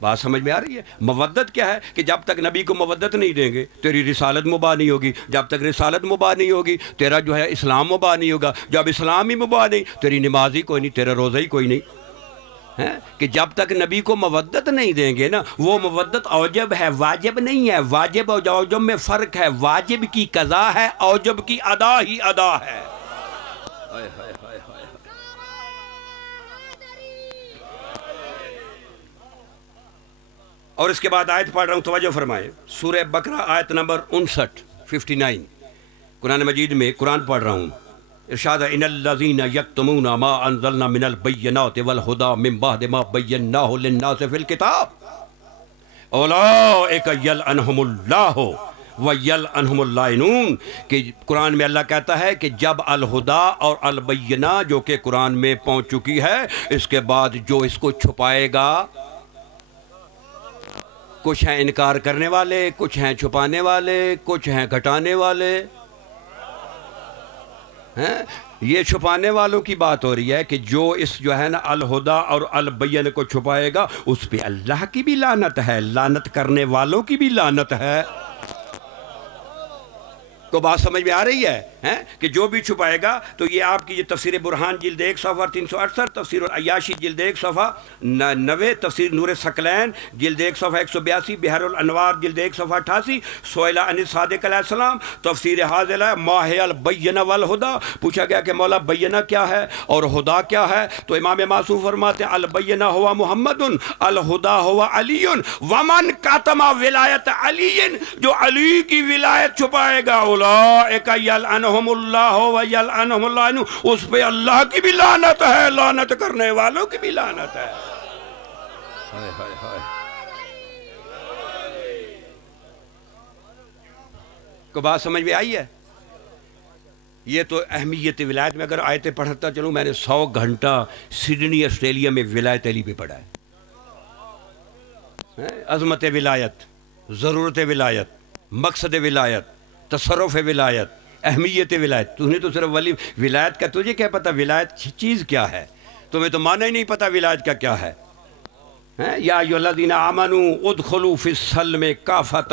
بات سمجھ میں آ رہی ہے؟ مودت کیا ہے کہ جب تک نبی کو مودت نہیں دیں گے تیری رسالت مباح نہیں ہوگی. جب تک رسالت مباح نہیں ہوگی تیرا جو ہے اسلام مباح نہیں ہوگا. جب اسلام ہی مباح نہیں تیری نماز ہی کوئی نہیں، تیرا روزہ ہی کوئی نہیں. کہ جب تک نبی کو مودت نہیں دیں گے نا، وہ مودت اوجب ہے واجب نہیں ہے. واجب اور اوجب میں فرق ہے. واجب کی قضا ہے، اوجب کی ادا ہی ادا ہے. اور اس کے بعد آیت پڑھ رہا ہوں، توجہ فرمائے. سورہ بقرہ آیت نمبر 59 قرآن مجید میں قرآن پڑھ رہا ہوں. ارشاد ان الذین یکتمون ما انزلنا من البینات والہدی من بعد ما بیناہ للناس فی الکتاب اولئک یلعنہم اللہ ویلعنہم اللاعنون. کہ قرآن میں اللہ کہتا ہے کہ جب الہدی اور البینہ جو کہ قرآن میں پہنچ چکی ہے، اس کے بعد جو اس کو چھپائے گا، کچھ ہیں انکار کرنے والے، کچھ ہیں چھپانے والے، کچھ ہیں گھٹانے والے. یہ چھپانے والوں کی بات ہو رہی ہے کہ جو اس جو ہے نا الہدی اور البین کو چھپائے گا اس پہ اللہ کی بھی لعنت ہے، لعنت کرنے والوں کی بھی لعنت ہے. کو بات سمجھ میں آ رہی ہے کہ جو بھی چھپائے گا. تو یہ آپ کی یہ تفسیر برہان جلد 1 صفحہ 368، تفسیر العیاشی جلد 1 صفحہ 90، تفسیر نور ثقلین جلد 1 صفحہ 182، بحر الانوار جلد 1 صفحہ 88، سئل عن الصادق علیہ السلام تفسیر حاضلہ ماہ البینہ والہدی. پوچھا گیا کہ مولا بینہ کیا ہے اور ہدا کیا ہے؟ تو امام معصوم فرماتے ہیں البینہ ہوا محمد، الہدی ہوا علی، ومن کتم ولایت علی، جو علی کی ولایت چھپائے گا اولئک یلعنہم اللہ ویلعنہم اللاعنون، اس پہ اللہ کی بھی لعنت ہے، لعنت کرنے والوں کی بھی لعنت ہے. کو بات سمجھ میں آئی ہے؟ یہ تو اہمیت ولایت میں اگر آیتیں پڑھتا چلوں، میں نے 100 گھنٹہ سڈنی آسٹریلیا میں ولایت علی پہ پڑھا ہے. عظمت ولایت، ضرورت ولایت، مقصد ولایت، تصرف ولایت، اہمیت ولایت. تو نے تو صرف ولی ولایت کا تجھے کیا پتہ ولایت چیز کیا ہے؟ تمہیں تو معنی ہی نہیں پتہ ولایت کا کیا ہے. یا ایھا الذین آمنوا ادخلوا فی السلم کافۃ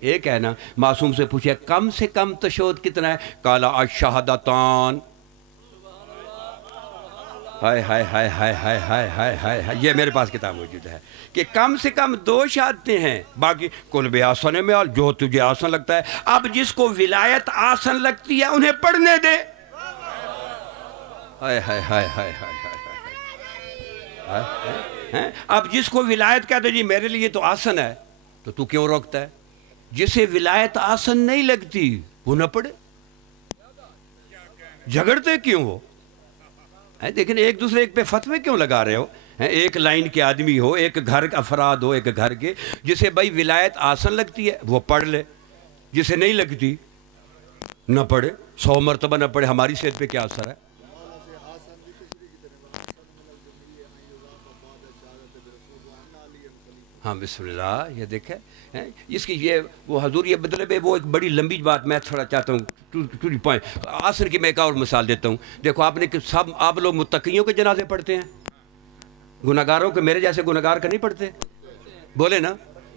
ایک ہے نا. معصوم سے پوچھے کم سے کم تشہد کتنا ہے؟ قال الشہادتان. ہائے ہائے ہائے ہائے ہائے ہائے ہائے ہائے ہائے. یہ میرے پاس کتاب موجود ہے کہ کم سے کم 2 شہادتیں ہیں. باقی کل بے آسن میں جو تجھے آسن لگتا ہے. اب جس کو ولایت آسن لگتی ہے انہیں پڑھنے دے. ہائے ہائے ہائے ہائے ہائے. اب جس کو ولایت کہتے ہیں جی میرے لیے تو آسن ہے تو تو کیوں روکتا ہے؟ جسے ولایت آسن نہیں لگتی وہ نہ پڑھے. جھگڑتے کیوں ہو؟ لیکن ایک دوسرے پہ فتوے کیوں لگا رہے ہو؟ ایک لائن کے آدمی ہو، ایک گھر کا افراد ہو، ایک گھر کے. جسے بھائی ولایت آسن لگتی ہے وہ پڑھ لے، جسے نہیں لگتی نہ پڑھے. 100 مرتبہ نہ پڑھے. ہماری صحت پہ کیا اثر ہے؟ ہاں بسم اللہ. یہ دیکھیں اس کی یہ وہ حضور یہ مطلب ہے وہ ایک بڑی لمبی بات میں تھوڑا چاہتا ہوں ٹو دی پوائنٹ. آسن کی میں ایک اور مثال دیتا ہوں. دیکھو آپ نے سب آپ لوگ متقیوں کے جنازے پڑھتے ہیں، گناہگاروں کے میرے جیسے گناہگار کا نہیں پڑھتے؟ بولے نا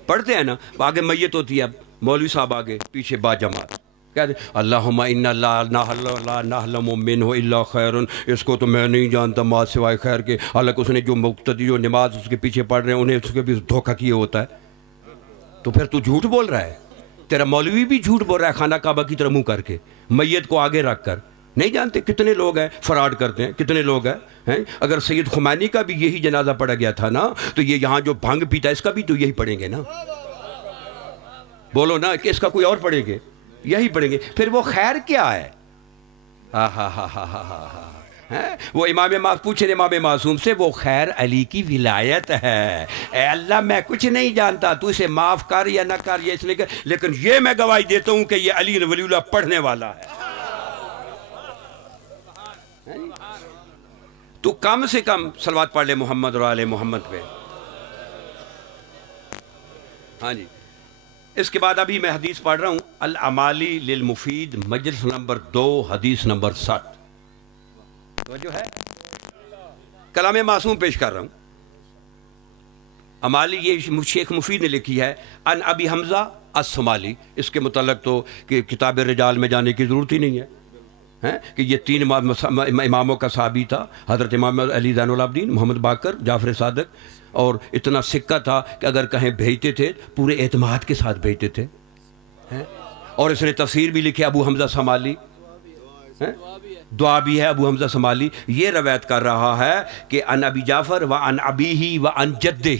پڑھتے ہیں نا. آگے میت ہوتی ہے، اب مولوی صاحب آگے پیچھے با جماعت کہتے ہیں اللہم انا لا نعلم منہ الا خیر. اس کو تو میں نہیں جانتا ما سوائے خیر کے. حالانکہ اس نے جو مقتدی جو نماز اس کے پیچھے پڑھ رہے ہیں انہیں اس کے بھی دھوکہ کیا ہوتا ہے. تو پھر تو جھوٹ بول رہا ہے. تیرا مولوی بھی جھوٹ بول رہا ہے خانہ کعبہ کی طرح منہ کر کے، میت کو آگے رکھ کر. نہیں جانتے کتنے لوگ ہیں فراڈ کرتے ہیں، کتنے لوگ ہیں. اگر سید خمینی کا بھی یہی جنازہ پڑھا گیا تھا نا تو یہ یہاں جو بھنگ پیتا ہے اس کا بھی تو یہی پڑھیں گے نا. بولو نا کہ اس کا کوئی اور پڑھیں گے؟ یہی پڑھیں گے. پھر وہ خیر کیا ہے؟ ہاں ہاں ہاں ہاں ہاں ہاں. وہ پوچھیں امام معصوم سے وہ خیر علی کی ولایت ہے. اے اللہ میں کچھ نہیں جانتا، تو اسے معاف کر یا نہ کر یا اس لیے لیکن یہ میں گواہی دیتا ہوں کہ یہ علی ولی اللہ پڑھنے والا ہے. تو کم سے کم صلوات پڑھ لے محمد اور آل محمد پہ. ہاں جی. اس کے بعد ابھی میں حدیث پڑھ رہا ہوں الاعمالی للمفید مجلس نمبر 2 حدیث نمبر 7. تو جو ہے کلام معصوم پیش کر رہا ہوں. امالی یہ شیخ مفید نے لکھی ہے ان ابی حمزہ الصومالی. اس کے متعلق تو کہ کتاب رجال میں جانے کی ضرورت ہی نہیں ہے کہ یہ 3 اماموں کا صحابی تھا. حضرت امام علی زین العابدین، محمد باقر، جعفر صادق. اور اتنا سکہ تھا کہ اگر کہیں بھیجتے تھے پورے اعتماد کے ساتھ بھیجتے تھے. اور اس نے تفسیر بھی لکھی ابو حمزہ صومالی. دعا بھی ہے ابو حمزہ صومالی. یہ روایت کر رہا ہے کہ ان ابی جعفر و ان ابیہ و ان جدہ.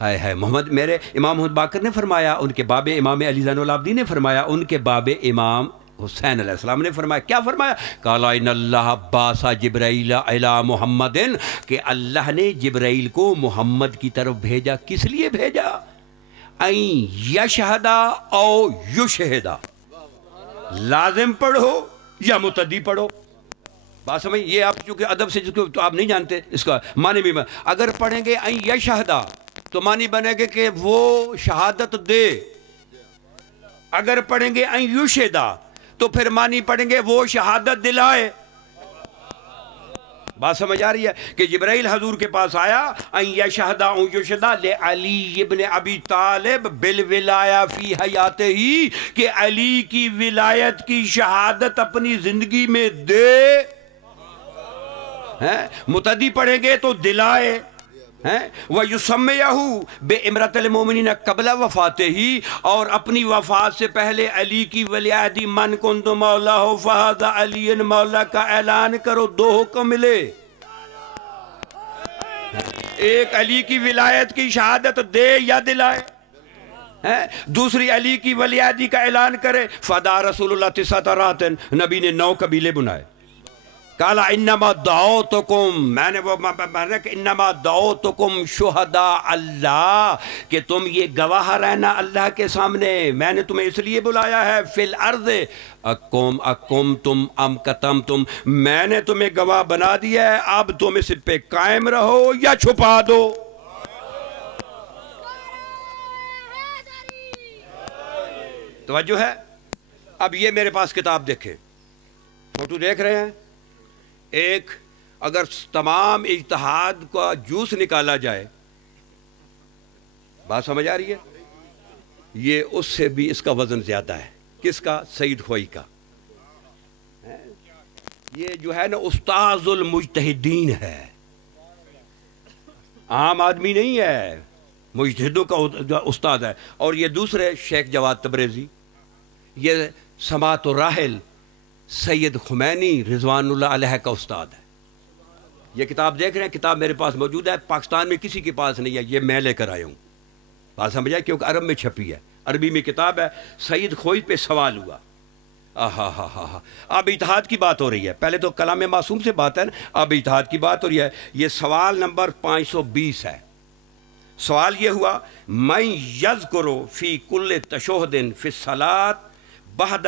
ہائے ہائے. میرے امام محمد باقر نے فرمایا، ان کے باب امام علی زین العابدین نے فرمایا، ان کے باب امام حسین علیہ السلام نے فرمایا. کیا فرمایا؟ قال ان اللہ باس جبرائیل الی محمد. کہ اللہ نے جبرائیل کو محمد کی طرف بھیجا. کس لیے بھیجا؟ این یشہدا او یشہدا. لازم پڑھو یا متعدی پڑھو. بات سمجھ؟ یہ آپ چونکہ ادب سے جس کو تو آپ نہیں جانتے اس کا معنی بھی. اگر پڑھیں گے این یشہدا تو معنی بنے گے کہ وہ شہادت دے. اگر پڑھیں گے این یشہدا تو پھر معنی پڑھیں گے وہ شہادت دلائے. بات سمجھ آ رہی ہے کہ جبرائیل حضور کے پاس آیا ان یشہدا او یشہدا لعلی ابن ابی طالب بالولایا فی حیاتہ ہی، کہ علی کی ولایت کی شہادت اپنی زندگی میں دے. متعدی پڑھیں گے تو دلائے. وَيُسَمِّيَهُ بِإِمْرَةِ الْمُؤْمِنِينَ قَبْلَ وَفَاتِهِ. اور اپنی وفات سے پہلے علی کی ولیعتی من كُنْتُ مَوْلَاهُ فَهَذَا عَلِيٌّ مولا کا اعلان کرو. 2 حکم ملے. ایک علی کی ولایت کی شہادت دے یا دلائے. دوسری علی کی ولیعتی کا اعلان کرے. فَدَا رسول اللہ 9 رات. نبی نے 9 قبیلے بنائے. کالا انما دعوتکم، میں نے کہ انما دعوتکم شہداء اللہ، کہ تم یہ گواہ رہنا اللہ کے سامنے. میں نے تمہیں اس لیے بلایا ہے فی الارض اقمتم ام کتمتم. میں نے تمہیں گواہ بنا دیا ہے، اب تم اس پہ قائم رہو یا چھپا دو. توجہ ہے؟ اب یہ میرے پاس کتاب دیکھیں، فوٹو دیکھ رہے ہیں. ایک اگر تمام اجتہاد کا جوس نکالا جائے، بات سمجھ آ رہی ہے؟ یہ اس سے بھی اس کا وزن زیادہ ہے. کس کا؟ سید کھوئی کا. یہ جو ہے نا استاذ المجتہدین ہے، عام آدمی نہیں ہے، مجتہدوں کا استاد ہے. اور یہ دوسرے شیخ جواد تبریزی، یہ سماعت الراحل سید خمینی رضوان اللہ علیہ کا استاد ہے. یہ کتاب دیکھ رہے ہیں، کتاب میرے پاس موجود ہے، پاکستان میں کسی کے پاس نہیں ہے، یہ میں لے کر آیا ہوں. بات سمجھا؟ کیونکہ عرب میں چھپی ہے، عربی میں کتاب ہے. سید کھوئی پہ سوال ہوا. اب اتحاد کی بات ہو رہی ہے. پہلے تو کلام معصوم سے بات ہے نا، اب اتحاد کی بات ہو رہی ہے. یہ سوال نمبر 520 ہے. سوال یہ ہوا، من یذکر فی کل تشہد فی الصلاۃ بعد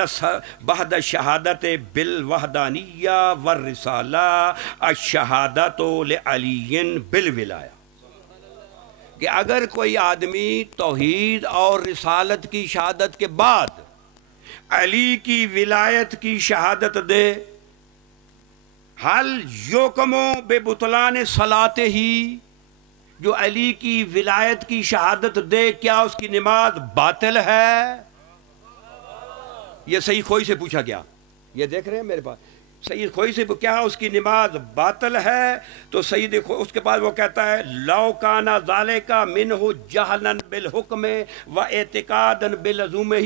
شہادت بالوحدانیہ والرسالہ الشہادۃ لعلی بالولایہ. کہ اگر کوئی آدمی توحید اور رسالت کی شہادت کے بعد علی کی ولایت کی شہادت دے، حل یوکمو بے بطلان صلاۃ ہی، جو علی کی ولایت کی شہادت دے کیا اس کی نماز باطل ہے؟ یہ سید کھوئی سے پوچھا گیا. یہ دیکھ رہے ہیں میرے پاس، سید کھوئی سے کیا اس کی نماز باطل ہے؟ تو سید اس کے بعد وہ کہتا ہے لو کان ذالک منہ جہلا بالحکم و اعتقادا بلزومہ،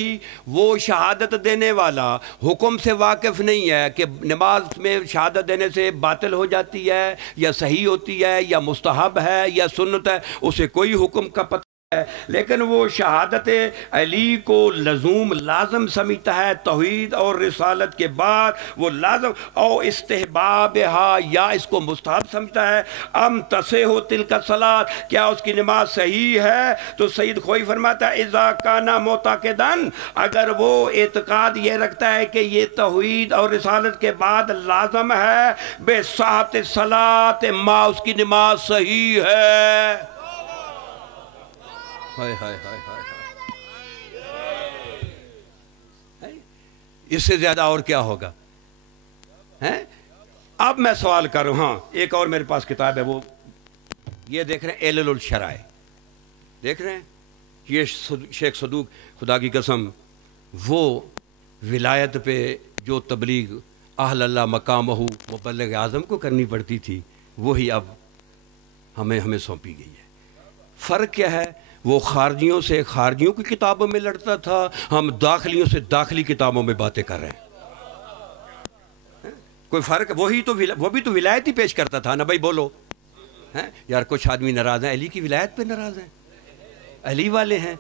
وہ شہادت دینے والا حکم سے واقف نہیں ہے کہ نماز میں شہادت دینے سے باطل ہو جاتی ہے یا صحیح ہوتی ہے یا مستحب ہے یا سنت ہے، اسے کوئی حکم کا پتہ ہے، لیکن وہ شہادت علی کو لزوم لازم سمجھتا ہے توحید اور رسالت کے بعد، وہ لازم او استحبابہا، یا اس کو مستحب سمجھتا ہے. ام تصح تلک الصلاۃ، کیا اس کی نماز صحیح ہے؟ تو سید کھوئی فرماتا ہے اذا کان معتقدا، اگر وہ اعتقاد یہ رکھتا ہے کہ یہ توحید اور رسالت کے بعد لازم ہے، بے صحت الصلاۃ، ما اس کی نماز صحیح ہے. اس سے زیادہ اور کیا ہوگا؟ اب میں سوال کر رہا ہوں. ہاں ایک اور میرے پاس کتاب ہے، وہ یہ دیکھ رہے ہیں علل الشرائع، دیکھ رہے ہیں یہ شیخ صدوق خدا کی قسم، وہ ولایت پہ جو تبلیغ اہل اللہ مقامہ مبلغ اعظم کو کرنی پڑتی تھی، وہی اب ہمیں سونپی گئی ہے. فرق کیا ہے؟ وہ خارجیوں سے خارجیوں کی کتابوں میں لڑتا تھا، ہم داخلیوں سے داخلی کتابوں میں باتیں کر رہے ہیں. کوئی فرق؟ وہ بھی تو ولایت ہی پیش کرتا تھا نا بھائی، بولو. یار کچھ آدمی ناراض ہیں، علی کی ولایت پہ ناراض ہیں، علی والے ہیں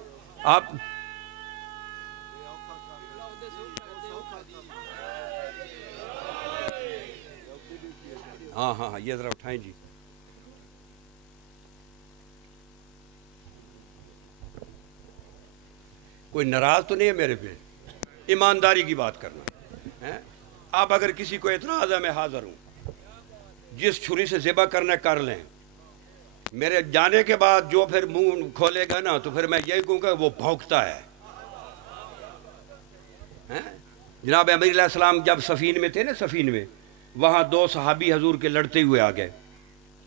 آپ. ہاں یہ ذرا اٹھائیں جی. کوئی ناراض تو نہیں ہے میرے پہ؟ ایمانداری کی بات کرنا. اب اگر کسی کو اعتراض ہے میں حاضر ہوں، جس چھری سے ذبح کرنا کر لیں. میرے جانے کے بعد جو پھر منہ کھولے گا نا تو پھر میں یہی کہوں گا وہ بھونکتا ہے. جناب امیر علیہ السلام جب سفین میں تھے نا، سفین میں وہاں 2 صحابی حضور کے لڑتے ہوئے آ گئے.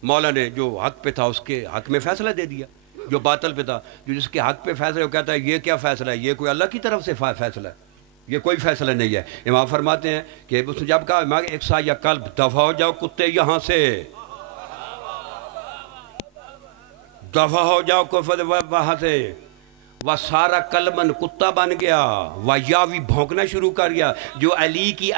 مولا نے جو حق پہ تھا اس کے حق میں فیصلہ دے دیا، جو باطل پہ تھا جو جس کے حق پہ فیصلہ، وہ کہتا ہے یہ کیا فیصلہ ہے؟ یہ کوئی اللہ کی طرف سے فیصلہ ہے، یہ کوئی فیصلہ نہیں ہے. امام فرماتے ہیں کہ اس نے جب کہا ایک سا یا کلب دفع ہو جاؤ کتے یہاں سے، دفع ہو جاؤ وہاں سے. وہ سارا کلمن کتا بن گیا، وہ یاوی بھونکنا شروع کر گیا. جو علی کی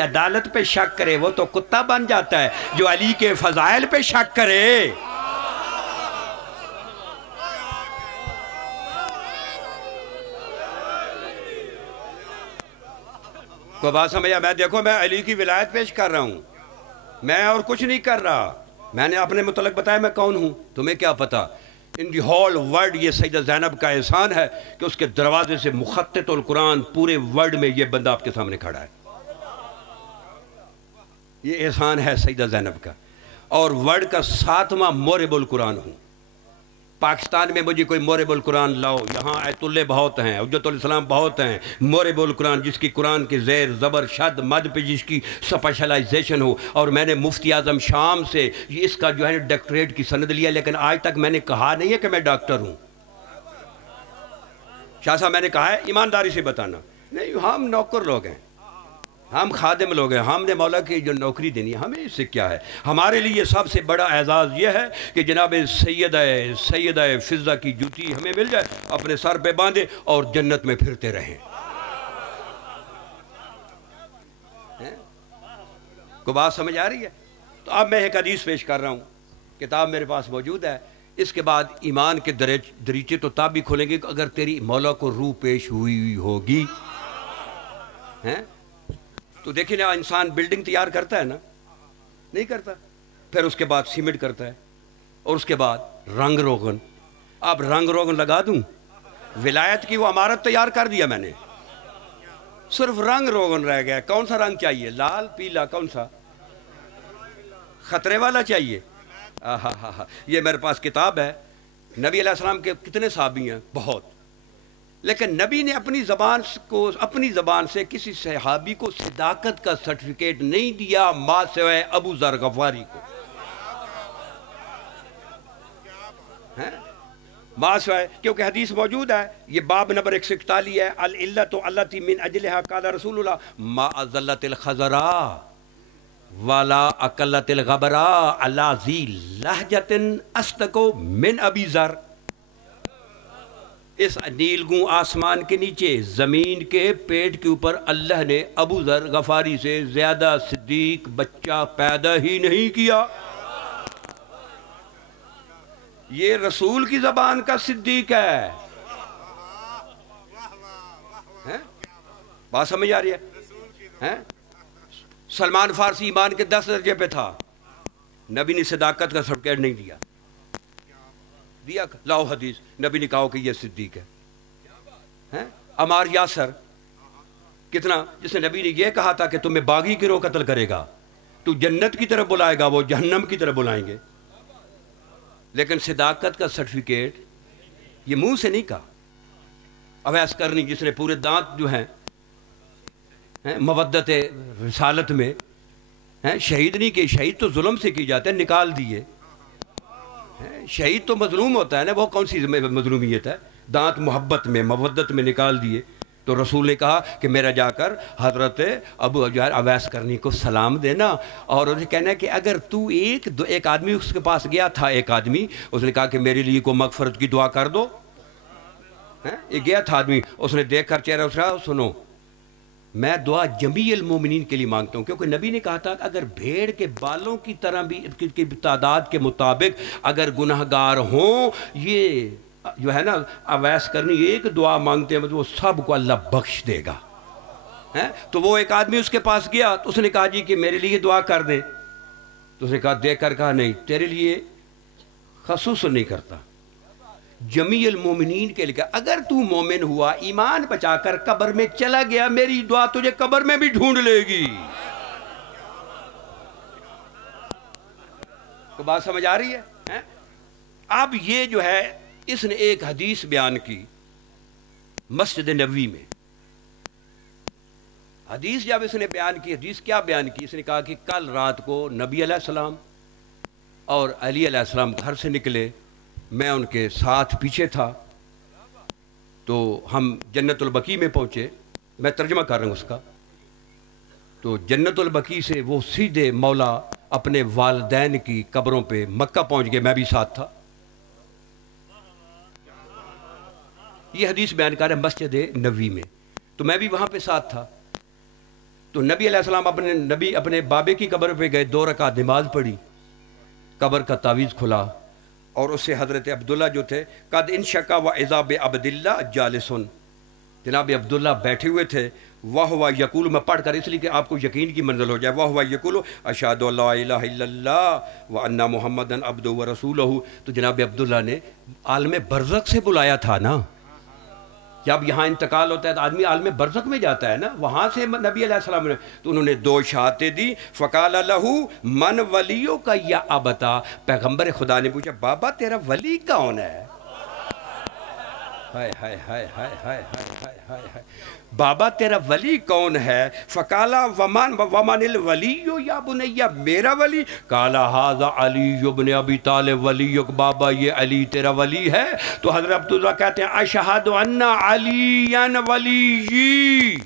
عدالت پہ شک کرے وہ تو کتا بن جاتا ہے، جو علی کے فضائل پہ شک کرے. کوئی بات سمجھا؟ میں دیکھو میں علی کی ولایت پیش کر رہا ہوں، میں اور کچھ نہیں کر رہا. میں نے اپنے متعلق بتایا میں کون ہوں، تمہیں کیا پتا؟ ان دی ہول ورلڈ یہ سیدہ زینب کا احسان ہے کہ اس کے دروازے سے مخطط القرآن پورے ورلڈ میں یہ بندہ آپ کے سامنے کھڑا ہے. یہ احسان ہے سیدہ زینب کا. اور ورلڈ کا 7واں مورب القرآن ہوں. پاکستان میں مجھے کوئی مورب القرآن لاؤ، یہاں آیت اللہ بہت ہیں، حجت الاسلام بہت ہیں. مورب القرآن جس کی قرآن کے زیر زبر شد مد پہ جس کی سپیشلائزیشن ہو. اور میں نے مفتی اعظم شام سے اس کا جو ہے ڈاکٹریٹ کی سند لیا، لیکن آج تک میں نے کہا نہیں ہے کہ میں ڈاکٹر ہوں. شاہ صاحب میں نے کہا ہے ایمانداری سے بتانا، نہیں ہم نوکر لوگ ہیں، ہم خادم لوگ ہیں، ہم نے مولا کی جو نوکری دینی ہے، ہمیں اس سے کیا ہے؟ ہمارے لیے سب سے بڑا اعزاز یہ ہے کہ جناب سیدہ فضہ کی جوتی ہمیں مل جائے، اپنے سر پہ باندھے اور جنت میں پھرتے رہیں۔ کو بات سمجھ آ رہی ہے؟ تو اب میں ایک حدیث پیش کر رہا ہوں، کتاب میرے پاس موجود ہے۔ اس کے بعد ایمان کے دریچے تو تب بھی کھولیں گے کہ اگر تیری مولا کو روح پیش ہوئی ہوگی۔ تو دیکھیں نا، انسان بلڈنگ تیار کرتا ہے نا، نہیں کرتا، پھر اس کے بعد سیمنٹ کرتا ہے، اور اس کے بعد رنگ روغن۔ اب رنگ روغن لگا دوں، ولایت کی وہ عمارت تیار کر دیا میں نے، صرف رنگ روغن رہ گیا۔ کون سا رنگ چاہیے؟ لال، پیلا، کون سا؟ خطرے والا چاہیے؟ یہ میرے پاس کتاب ہے، نبی علیہ السلام کے کتنے صحابی ہیں؟ بہت، لیکن نبی نے اپنی زبان سے کسی صحابی کو صداقت کا سرٹیفکیٹ نہیں دیا ما سوائے ابو ذر غفاری کو، ما سوائے، کیونکہ حدیث موجود ہے، یہ باب نمبر 141 ہے، العلۃ التی من اجلھا قال رسول اللہ ما ازلت الخضراء ولا اقلت الغبراء علی ذی لہجۃ اصدق من ابی ذر۔ اس نیلگوں آسمان کے نیچے، زمین کے پیٹ کے اوپر اللہ نے ابو ذر غفاری سے زیادہ صدیق بچہ پیدا ہی نہیں کیا۔ یہ رسول کی زبان کا صدیق ہے۔ بات سمجھ آ رہی ہے؟ سلمان فارسی ایمان کے 10 درجے پہ تھا، نبی نے صداقت کا سرٹیفکیٹ نہیں دیا، لاؤ حدیث، نبی نے کہا کہ یہ صدیق ہے۔ عمار یاسر کتنا، جس نے نبی نے یہ کہا تھا کہ تمہیں باغی گروہ قتل کرے گا، تو جنت کی طرف بلائے گا، وہ جہنم کی طرف بلائیں گے، لیکن صداقت کا سرٹیفکیٹ یہ منہ سے نہیں کہا۔ اویس کرنی، جس نے پورے دانت جو ہیں مودت رسالت میں شہید نہیں کی، شہید تو ظلم سے کی جاتے ہیں، نکال دیے۔ شہید تو مظلوم ہوتا ہے نا، وہ کون سی مظلومیت ہے؟ دانت محبت میں، مودت میں نکال دیے۔ تو رسول نے کہا کہ میرا جا کر حضرت ابو اویس کرنی کو سلام دینا، اور انہیں کہنا ہے کہ اگر تو ایک آدمی اس کے پاس گیا تھا، ایک آدمی، اس نے کہا کہ میرے لیے کو مغفرت کی دعا کر دو۔ ایک گیا تھا آدمی، اس نے دیکھ کر چہرہ اسرا، سنو میں دعا جمیع المومنین کے لیے مانگتا ہوں، کیونکہ نبی نے کہا تھا کہ اگر بھیڑ کے بالوں کی طرح بھی کی تعداد کے مطابق اگر گناہگار ہوں، یہ جو ہے نا اویس کرنی ایک دعا مانگتے ہیں وہ سب کو اللہ بخش دے گا۔ تو وہ ایک آدمی اس کے پاس گیا، تو اس نے کہا جی کہ میرے لیے دعا کر دیں، تو اس نے کہا دیکھ کر کہا نہیں، تیرے لیے خصوصاً نہیں کرتا، جمیع المومنین کے لیے۔ اگر تو مومن ہوا، ایمان بچا کر قبر میں چلا گیا، میری دعا تجھے قبر میں بھی ڈھونڈ لے گی۔ تو بات سمجھ آ رہی ہے؟ اب یہ جو ہے، اس نے ایک حدیث بیان کی مسجد نبوی میں۔ حدیث جب اس نے بیان کی، حدیث کیا بیان کی؟ اس نے کہا کہ کل رات کو نبی علیہ السلام اور علی علیہ السلام گھر سے نکلے، میں ان کے ساتھ پیچھے تھا، تو ہم جنت البقیع میں پہنچے، میں ترجمہ کر رہا ہوں اس کا۔ تو جنت البقیع سے وہ سیدھے مولا اپنے والدین کی قبروں پہ مکہ پہنچ گئے، میں بھی ساتھ تھا۔ یہ حدیث بیان کر رہے ہیں مسجد نبوی میں، تو میں بھی وہاں پہ ساتھ تھا۔ تو نبی علیہ السلام اپنے بابے کی قبر پہ گئے، 2 رکعت نماز پڑھی، قبر کا تعویذ کھلا، اور اس سے حضرت عبداللہ جو تھے، قد انشقا و اذا بعبداللہ جالسن، جناب عبداللہ بیٹھے ہوئے تھے، وَهُوَ یقول، میں پڑھ کر اس لیے کہ آپ کو یقین کی منزل ہو جائے، وَهُوَ یقول اشہد ان لا الہ الا اللہ وان محمدا عبدہ ورسولہ۔ تو جناب عبداللہ نے عالم برزخ سے بلایا تھا نا، جب یہاں انتقال ہوتا ہے تو آدمی عالم برزخ میں جاتا ہے نا، وہاں سے نبی علیہ السلام نے، تو انہوں نے 2 شہادتیں دی۔ فقال لہو من ولیو کا یا ابتا، پیغمبر خدا نے پوچھا بابا تیرا ولی کون ہے؟ ہائے ہائے ہائے ہائے ہائے ہائے ہائے ہائے بابا تیرا ولی کون ہے؟ فقالا ومن الولی یا بنیا میرا ولی؟ کالا ھذا علی بن ابی طالب ولیک، بابا یہ علی تیرا ولی ہے؟ تو حضرت عبداللہ کہتے ہیں اشہد ان علی ولی،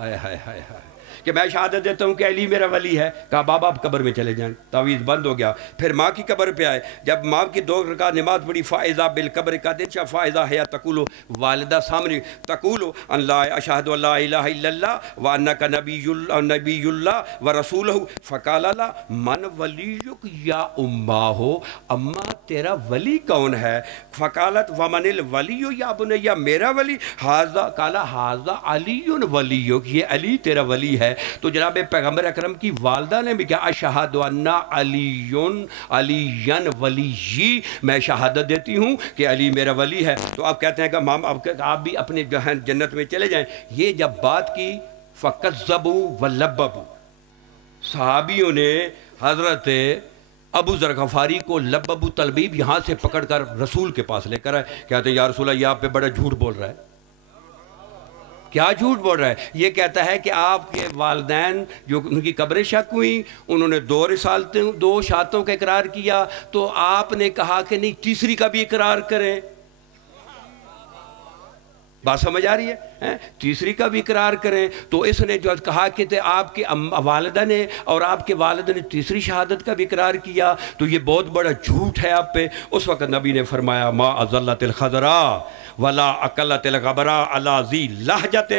ہائے ہائے ہائے ہائے کہ میں شہادت دیتا ہوں کہ علی میرا ولی ہے۔ کہا بابا آپ قبر میں چلے جائیں، تعویذ بند ہو گیا۔ پھر ماں کی قبر پہ آئے، جب ماں کی 2 رکعت نماز پڑھی، فائزہ بالقبر کا دنچا فائزہ ہے تقولو، والدہ سامنے تقولو ان لا اشہد ان لا الہ الا اللہ وانک نبی اللہ ورسولہ، فقال لا من ولیک یا اماہ، اماں تیرا ولی کون ہے؟ فقالت ومن الولی یا بنیا میرا ولی؟ ھذا کالا ھذا علی ولیک، یہ علی تیرا ولی ہے۔ تو جناب پیغمبر اکرم کی والدہ نے بھی کہا اشہد ان علی ولی، میں شہادت دیتی ہوں کہ علی میرا ولی ہے۔ تو آپ کہتے ہیں کہ آپ بھی اپنے جنت میں چلے جائیں۔ یہ جب بات کی فکذبوا ولببوا، صحابیوں نے حضرت ابو ذر غفاری کو لببوا تلبیب یہاں سے پکڑ کر رسول کے پاس لے کر آئے، کہتے ہیں یا رسول اللہ یہ آپ پہ بڑا جھوٹ بول رہا ہے۔ کیا جھوٹ بول رہا ہے؟ یہ کہتا ہے کہ آپ کے والدین جو ان کی قبریں شک ہوئیں، انہوں نے 2 رسالتیں 2 شہادتوں کا اقرار کیا، تو آپ نے کہا کہ نہیں تیسری کا بھی اقرار کریں۔ بات سمجھ آ رہی ہے؟ تیسری کا بھی اقرار کریں۔ تو اس نے جو کہا کہ آپ کے والدہ نے اور آپ کے والد نے تیسری شہادت کا بھی اقرار کیا، تو یہ بہت بڑا جھوٹ ہے آپ پہ۔ اس وقت نبی نے فرمایا ما اضلت الخضراء ولا اقلت الغبراء علی ذی لہجۃ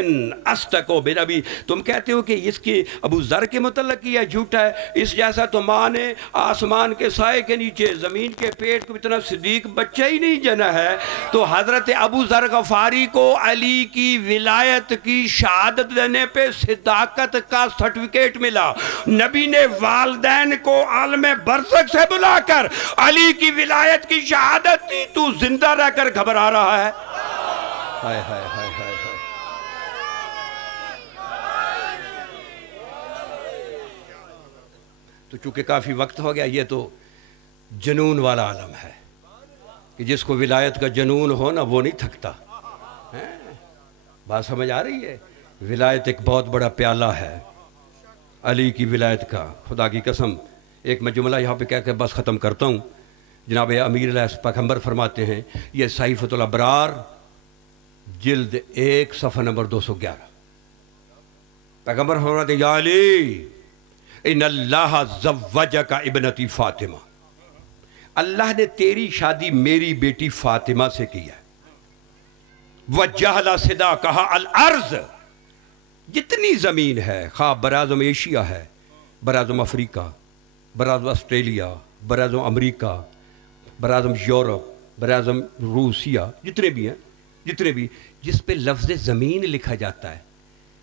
اصدق بنبی، تم کہتے ہو کہ اس کی ابو ذر کے متعلق یہ جھوٹا ہے، اس جیسا تو ماں نے آسمان کے سائے کے نیچے زمین کے پیٹ کو اتنا صدیق بچہ ہی نہیں جنا ہے۔ تو حضرت ابو ذر غفاری کو علی کی ولایت کی شہادت دینے پہ صداقت کا سرٹیفکیٹ ملا۔ نبی نے والدین کو عالم برزخ سے بلا کر علی کی ولایت کی شہادت دی، تو زندہ رہ کر گھبرا رہا ہے۔ ہائے ہائے ہائے ہائے ہائے۔ تو چونکہ کافی وقت ہو گیا، یہ تو جنون والا عالم ہے کہ جس کو ولایت کا جنون ہو نا وہ نہیں تھکتا۔ بات سمجھ آ رہی ہے؟ ولایت ایک بہت بڑا پیالہ ہے علی کی ولایت کا۔ خدا کی قسم ایک میں جملہ یہاں پہ کہہ کے بس ختم کرتا ہوں۔ جناب امیر علیہ پیغمبر فرماتے ہیں، یہ صحیفۃ الابرار جلد 1 صفحہ نمبر 211، پیغمبر فرماتے ہیں یا علی ان اللہ زوجک ابنتی فاطمہ، اللہ نے تیری شادی میری بیٹی فاطمہ سے کی ہے۔ وَجَّهَلَ صدا کہا الارض، جتنی زمین ہے، خواہ براعظم ایشیا ہے، براعظم افریقہ، براعظم آسٹریلیا، براعظم امریکہ، براعظم یورپ، براعظم روسیہ، جتنے بھی ہیں، جتنے بھی جس پہ لفظ زمین لکھا جاتا ہے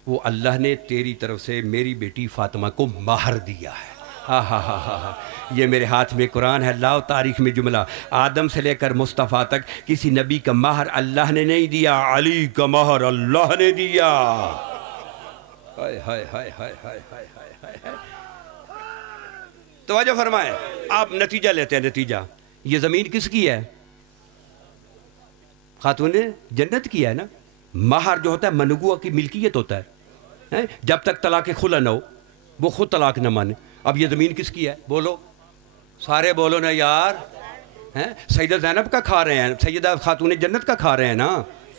وہ اللہ نے تیری طرف سے میری بیٹی فاطمہ کو مہر دیا ہے۔ ہاں ہاں ہاں ہاں ہاں، یہ میرے ہاتھ میں قرآن ہے، لاؤ تاریخ میں جملہ، آدم سے لے کر مصطفیٰ تک کسی نبی کا مہر اللہ نے نہیں دیا، علی کا مہر اللہ نے دیا۔ ہائے ہائے ہائے ہائے ہائے ہائے ہائے ہائے۔ توجہ فرمائیں، آپ نتیجہ لیتے ہیں۔ نتیجہ یہ زمین کس کی ہے؟ خاتون جنت کی ہے نا۔ مہر جو ہوتا ہے منگوا کی ملکیت ہوتا ہے، جب تک طلاق خلا نہ ہو وہ خود طلاق نہ مانے۔ اب یہ زمین کس کی ہے؟ بولو، سارے بولو نا یار۔ سیدہ زینب کا کھا رہے ہیں، سیدہ خاتون جنت کا کھا رہے ہیں نا،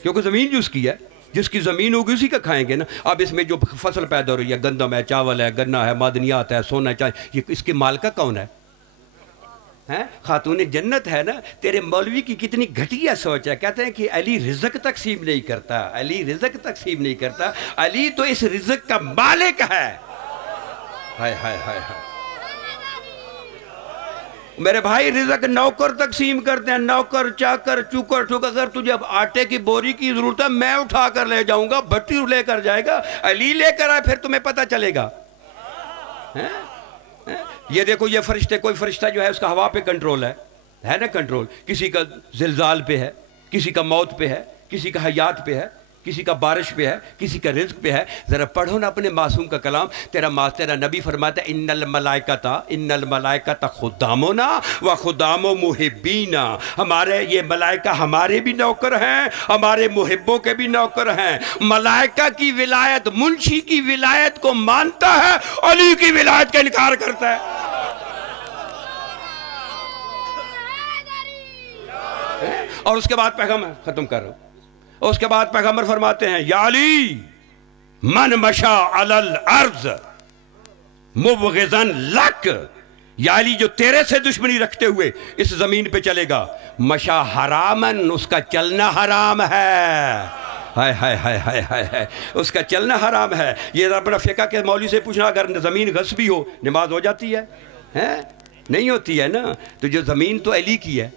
کیونکہ زمین جو اس کی ہے، جس کی زمین ہوگی اسی کا کھائیں گے نا۔ اب اس میں جو فصل پیدا ہو رہی ہے، گندم ہے، چاول ہے، گنا ہے، معدنیات ہے، سونا ہے، یہ اس کے مالکہ کون ہے؟ خاتون جنت ہے نا۔ تیرے مولوی کی کتنی گھٹیا سوچ ہے، کہتے ہیں کہ علی رزق تقسیم نہیں کرتا، علی رزق تقسیم نہیں کرتا، علی تو اس رزق کا مالک ہے۔ ہائے ہائے ہائے ہائے میرے بھائی، رزق نوکر تقسیم کرتے ہیں، نوکر چاکر چوکر ٹھوکر۔ اگر تجھے اب آٹے کی بوری کی ضرورت ہے میں اٹھا کر لے جاؤں گا، بھٹی لے کر جائے گا، علی لے کر آئے پھر تمہیں پتہ چلے گا۔ یہ دیکھو یہ فرشتے، کوئی فرشتہ جو ہے اس کا ہوا پہ کنٹرول ہے نا کنٹرول، کسی کا زلزال پہ ہے، کسی کا موت پہ ہے، کسی کا حیات پہ ہے، کسی کا بارش پہ ہے، کسی کا رزق پہ ہے. ذرا پڑھو نا اپنے معصوم کا کلام. تیرا نبی فرماتا ہے ان الملائکۃ خدامنا و خدام محبینا. ہمارے یہ ملائکہ ہمارے بھی نوکر ہیں، ہمارے محبوں کے بھی نوکر ہیں. ملائکہ کی ولایت، منشی کی ولایت کو مانتا ہے، علی کی ولایت کا انکار کرتا ہے. اور اس کے بعد پیغمبر ختم کر رہا ہوں. اس کے بعد پیغمبر فرماتے ہیں یا علی من مشا علی الارض مبغضا لک، یا علی جو تیرے سے دشمنی رکھتے ہوئے اس زمین پہ چلے گا، مشا حرامن، اس کا چلنا حرام ہے. ہائے ہائے ہائے ہائے ہائے، اس کا چلنا حرام ہے. یہ اپنا فقہ کے مولوی سے پوچھنا، اگر زمین غصبی ہو نماز ہو جاتی ہے؟ نہیں ہوتی ہے نا. تو جو زمین تو علی کی ہے،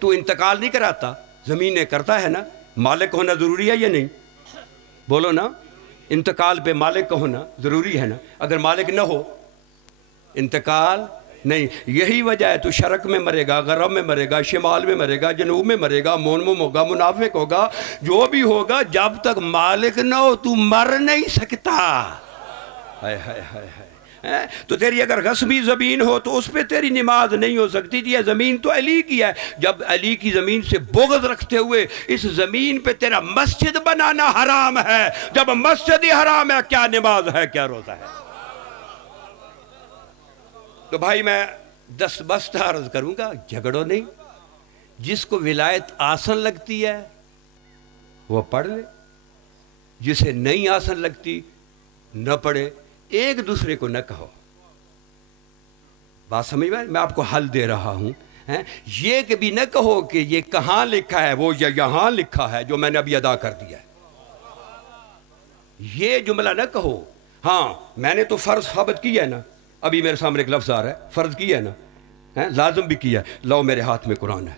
تو انتقال نہیں کراتا، زمین نے کرتا ہے نا. مالک ہونا ضروری ہے یا نہیں؟ بولو نا. انتقال پہ مالک کا ہونا ضروری ہے نا. اگر مالک نہ ہو انتقال نہیں. یہی وجہ ہے تو شرق میں مرے گا، غرب میں مرے گا، شمال میں مرے گا، جنوب میں مرے گا، مونمم ہوگا، منافق ہوگا، جو بھی ہوگا، جب تک مالک نہ ہو تو مر نہیں سکتا. ہائے ہائے ہائے ہائے. تو تیری اگر غصبی زمین ہو تو اس پہ تیری نماز نہیں ہو سکتی. یہ زمین تو علی کی ہے. جب علی کی زمین سے بغض رکھتے ہوئے اس زمین پہ تیرا مسجد بنانا حرام ہے. جب مسجد ہی حرام ہے، کیا نماز ہے، کیا روزہ ہے؟ تو بھائی میں دستبستہ عرض کروں گا، جھگڑو نہیں. جس کو ولایت آسن لگتی ہے وہ پڑھ لے، جسے نہیں آسن لگتی نہ پڑھے. ایک دوسرے کو نہ کہو. بات سمجھ میں؟ میں آپ کو حل دے رہا ہوں. یہ کبھی نہ کہو کہ یہ کہاں لکھا ہے، وہ یہاں لکھا ہے جو میں نے ابھی ادا کر دیا ہے. یہ جملہ نہ کہو. ہاں میں نے تو فرض ثابت کیا ہے نا. ابھی میرے سامنے ایک لفظ آ رہا ہے، فرض کیا ہے نا، لازم بھی کیا ہے. لاؤ میرے ہاتھ میں قرآن ہے.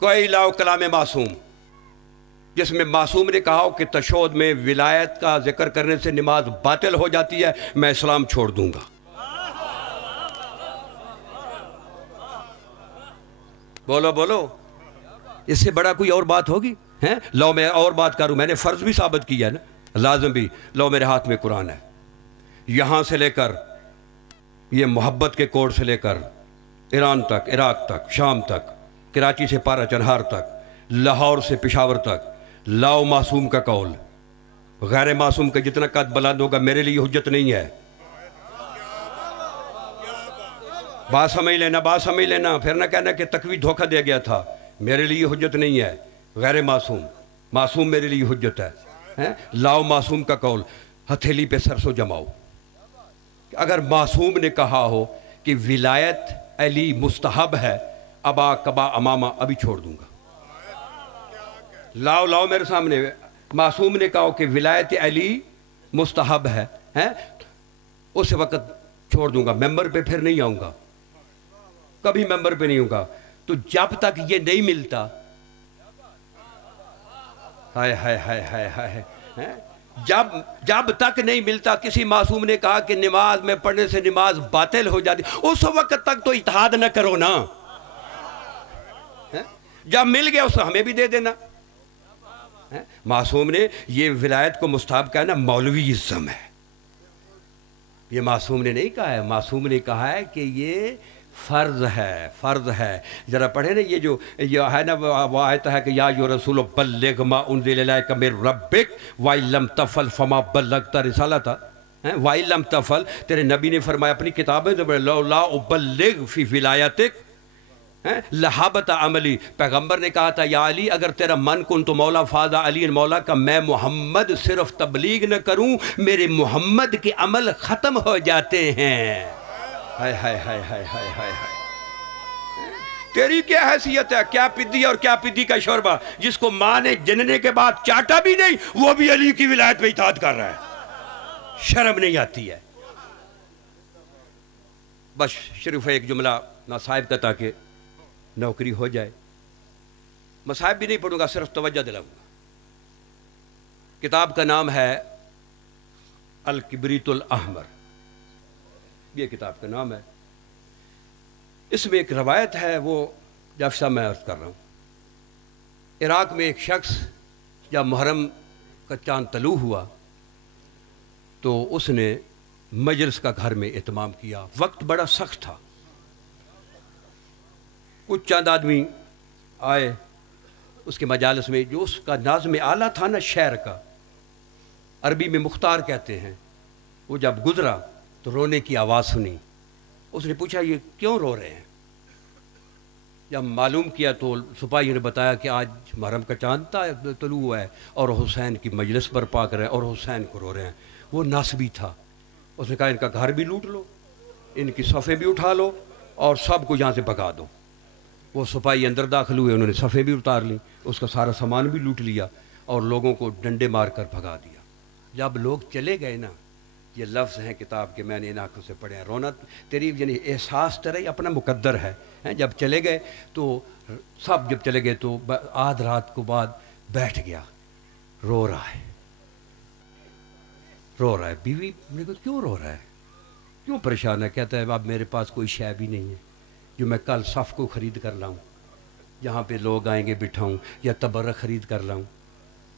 کوئی لاؤ کلام معصوم، جس میں معصوم نے کہا کہ تشہد میں ولایت کا ذکر کرنے سے نماز باطل ہو جاتی ہے، میں اسلام چھوڑ دوں گا. بولو بولو، اس سے بڑا کوئی اور بات ہوگی؟ لو میں اور بات کروں. میں نے فرض بھی ثابت کیا ہے نا، لازم بھی. لو میرے ہاتھ میں قرآن ہے. یہاں سے لے کر یہ محبت کے کوڑ سے لے کر ایران تک، عراق تک، شام تک، کراچی سے پارا چنہار تک، لاہور سے پشاور تک، لاؤ معصوم کا قول. غیر معصوم کا جتنا قد بلند ہوگا میرے لیے حجت نہیں ہے. بات سمجھ لینا، بات سمجھ لینا. پھر نہ کہنا کہ تقوی دھوکہ دے گیا تھا. میرے لیے حجت نہیں ہے غیر معصوم. معصوم میرے لیے حجت ہے. لاؤ معصوم کا قول. ہتھیلی پہ سرسو جماؤ. اگر معصوم نے کہا ہو کہ ولایت علی مستحب ہے، ابا کبا امامہ، ابھی چھوڑ دوں گا. لاؤ میرے سامنے. معصوم نے کہا کہ ولایت علی مستحب ہے، اس وقت چھوڑ دوں گا. ممبر پہ پھر نہیں آؤں گا، کبھی ممبر پہ نہیں ہوں گا. تو جب تک یہ نہیں ملتا، ہائے ہائے ہائے ہائے ہائے، جب تک نہیں ملتا. کسی معصوم نے کہا کہ نماز میں پڑھنے سے نماز باطل ہو جاتی، اس وقت تک تو اجتہاد نہ کرو نا. جب مل گیا اس ہمیں بھی دے دینا. معصوم نے یہ ولایت کو مستحب کہا نا، مولویزم ہے. یہ معصوم نے نہیں کہا ہے. معصوم نے کہا ہے کہ یہ فرض ہے، فرض ہے. ذرا پڑھے نا یہ ہے نا، وہ آیت ہے کہ یا ایھا الرسول بلغ ما انزل الیک من ربک وَإِن لَّم تَفْعَلْ فَمَا بَلَّغْتَ رِسَالَتَهُ. وَإِن لَّم تَفْعَلْ، تیرے نبی نے فرمایا اپنی کتاب میں لَوْلَا أُبَلِّغُ فِي وِلَایَتِکَ لَحَبَطَ عَمَلِی. پیغمبر نے کہا تھا یا علی اگر تیرا من کن تو مولا فاض علی مولا کا میں محمد صرف تبلیغ نہ کروں، میرے محمد کے عمل ختم ہو جاتے ہیں. ہائے ہائے ہائے ہائے ہائے ہائے. تیری کیا حیثیت ہے؟ کیا پدی اور کیا پدی کا شوربہ، جس کو ماں نے جننے کے بعد چاٹا بھی نہیں، وہ بھی علی کی ولایت پہ اطاعت کر رہا ہے. شرم نہیں آتی ہے. بس صرف ایک جملہ ناصاحب کا تاکہ نوکری ہو جائے. مصاحب بھی نہیں پڑھوں گا، صرف توجہ دلاؤں گا. کتاب کا نام ہے الکبریت الاحمر. یہ کتاب کا نام ہے. اس میں ایک روایت ہے، وہ جب سے میں عرض کر رہا ہوں. عراق میں ایک شخص جب محرم کا چاند طلوع ہوا تو اس نے مجلس کا گھر میں اہتمام کیا. وقت بڑا سخت تھا. کچھ چند آدمی آئے اس کے مجالس میں. جو اس کا ناظم اعلیٰ تھا نا شعر کا، عربی میں مختار کہتے ہیں، وہ جب گزرا تو رونے کی آواز سنی. اس نے پوچھا یہ کیوں رو رہے ہیں؟ جب معلوم کیا تو سپاہیوں نے بتایا کہ آج محرم کا چاند طلوع ہوا ہے اور حسین کی مجلس برپا کر رہے ہیں اور حسین کو رو رہے ہیں. وہ ناسبی تھا. اس نے کہا ان کا گھر بھی لوٹ لو، ان کی صفیں بھی اٹھا لو اور سب کو یہاں سے بھگا دو. وہ سپاہی اندر داخل ہوئے، انہوں نے صفیں بھی اتار لیں، اس کا سارا سامان بھی لوٹ لیا اور لوگوں کو ڈنڈے مار کر بھگا دیا. جب لوگ چلے گئے نا، یہ لفظ ہیں کتاب کے، میں نے ان آنکھوں سے پڑھے ہیں، رونا تیری یعنی احساس تیرا ہی اپنا مقدر ہے. جب چلے گئے تو سب جب چلے گئے تو آدھ رات کو بعد بیٹھ گیا، رو رہا ہے. بیوی نے کہا کیوں رو رہا ہے، کیوں پریشان ہے؟ کہتا ہے اب میرے پاس کوئی شے بھی نہیں ہے جو میں کل صف کو خرید کر لاؤں، جہاں پہ لوگ آئیں گے بٹھاؤں یا تبرک خرید کر لاؤں.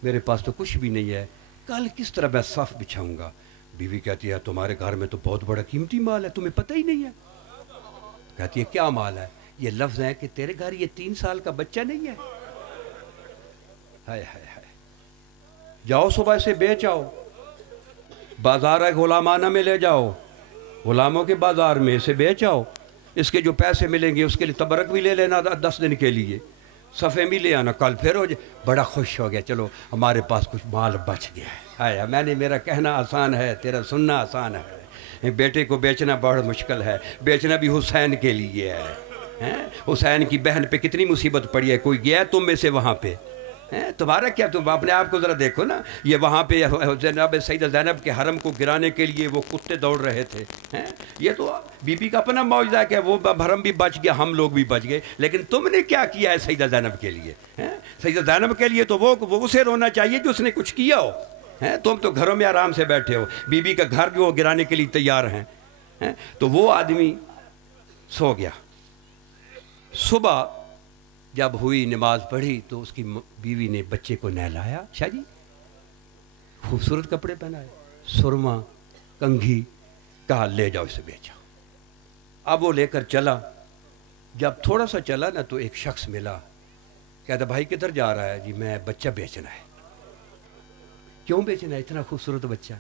میرے پاس تو کچھ بھی نہیں ہے، کل کس طرح میں صف بچھاؤں گا؟ بیوی کہتی ہے تمہارے گھر میں تو بہت بڑا قیمتی مال ہے، تمہیں پتہ ہی نہیں ہے. کہتی ہے کیا مال ہے؟ یہ لفظ ہے کہ تیرے گھر یہ 3 سال کا بچہ نہیں ہے. ہائے ہائے ہائے. جاؤ صبح سے بیچ آؤ، بازار غلامانہ میں لے جاؤ، غلاموں کے بازار میں اسے بیچ آؤ. اس کے جو پیسے ملیں گے اس کے لیے تبرک بھی لے لینا 10 دن کے لیے، صفیں بھی لے آنا، کل پھر ہو جائے. بڑا خوش ہو گیا، چلو ہمارے پاس کچھ مال بچ گیا ہے. میں نے میرا کہنا آسان ہے، تیرا سننا آسان ہے. بیٹے کو بیچنا بہت مشکل ہے، بیچنا بھی حسین کے لیے ہے. حسین کی بہن پہ کتنی مصیبت پڑی ہے. کوئی گیا تم میں سے وہاں پہ؟ تمہارا کیا؟ تم اپنے آپ کو ذرا دیکھو نا. یہ وہاں پہ جناب سیدہ زینب کے حرم کو گرانے کے لیے وہ کتے دوڑ رہے تھے. یہ تو بی بی کا اپنا معجزہ ہے کہ وہ حرم بھی بچ گیا، ہم لوگ بھی بچ گئے. لیکن تم نے کیا کیا ہے سیدہ زینب کے لیے؟ سیدہ زینب کے لیے تو وہ اسے رونا چاہیے جو اس نے کچھ کیا ہو. تم تو گھروں میں آرام سے بیٹھے ہو، بی بی کا گھر جو گرانے کے لیے تیار ہیں. تو وہ آدمی سو گیا. صبح جب ہوئی، نماز پڑھی تو اس کی بیوی نے بچے کو نہلایا. شاہ جی خوبصورت کپڑے پہنائے، سرما، کنگھی، کہا لے جاؤ اسے بیچا. اب وہ لے کر چلا. جب تھوڑا سا چلا نا تو ایک شخص ملا. کہتا بھائی کدھر جا رہا ہے؟ جی میں بچہ بیچنا ہے. کیوں بیچنا ہے؟ اتنا خوبصورت بچہ،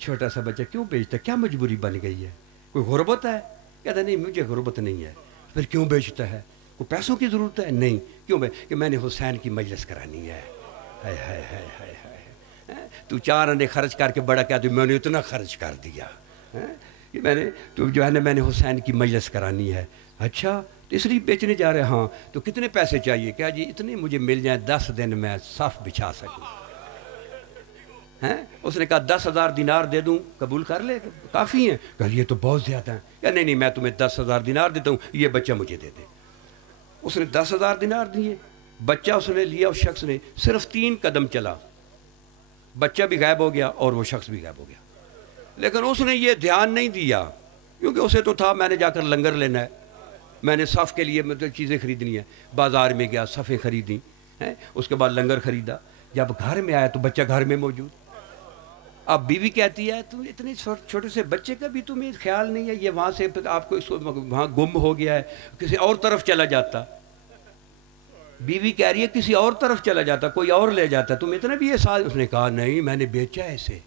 چھوٹا سا بچہ کیوں بیچتا ہے؟ کیا مجبوری بن گئی ہے؟ کوئی غربت ہے؟ کہتا نہیں مجھے غربت نہیں ہے. پھر کیوں بیچتا ہے؟ کوئی پیسوں کی ضرورت ہے؟ نہیں. کیوں کہ میں نے حسین کی مجلس کرانی ہے. ہائے ہائے ہائے ہائے ہائے. تو 4 انڈے خرچ کر کے بڑا کہتے میں نے اتنا خرچ کر دیا کہ میں نے تو جو ہے نا میں نے حسین کی مجلس کرانی ہے. اچھا تو اس لیے بیچنے جا رہے؟ ہاں. تو کتنے پیسے چاہیے؟ کیا جی اتنے مجھے مل جائیں 10 دن میں صف بچھا سکوں. اس نے کہا 10,000 دینار دے دوں، قبول کر لے؟ کافی ہیں؟ کہ یہ تو بہت زیادہ ہیں. کہ نہیں میں تمہیں 10,000 دینار دیتا ہوں، یہ بچہ مجھے دے دے. اس نے 10,000 دینار دیے. بچہ اس نے لیا. اس شخص نے صرف 3 قدم چلا، بچہ بھی غائب ہو گیا اور وہ شخص بھی غائب ہو گیا. لیکن اس نے یہ دھیان نہیں دیا کیونکہ اسے تو تھا میں نے جا کر لنگر لینا ہے، میں نے صف کے لیے مطلب چیزیں خریدنی ہیں. بازار میں گیا، صفیں خریدیں، اس کے بعد لنگر خریدا. جب گھر میں آیا تو بچہ گھر میں موجود. اب بیوی کہتی ہے تم اتنے چھوٹے سے بچے کا بھی تمہیں خیال نہیں ہے؟ یہ وہاں سے آپ کو وہاں گم ہو گیا ہے، کسی اور طرف چلا جاتا. بیوی کہہ رہی ہے کسی اور طرف چلا جاتا، کوئی اور لے جاتا، تم اتنا بھی احساس. اس نے کہا نہیں میں نے بیچا ہے اسے.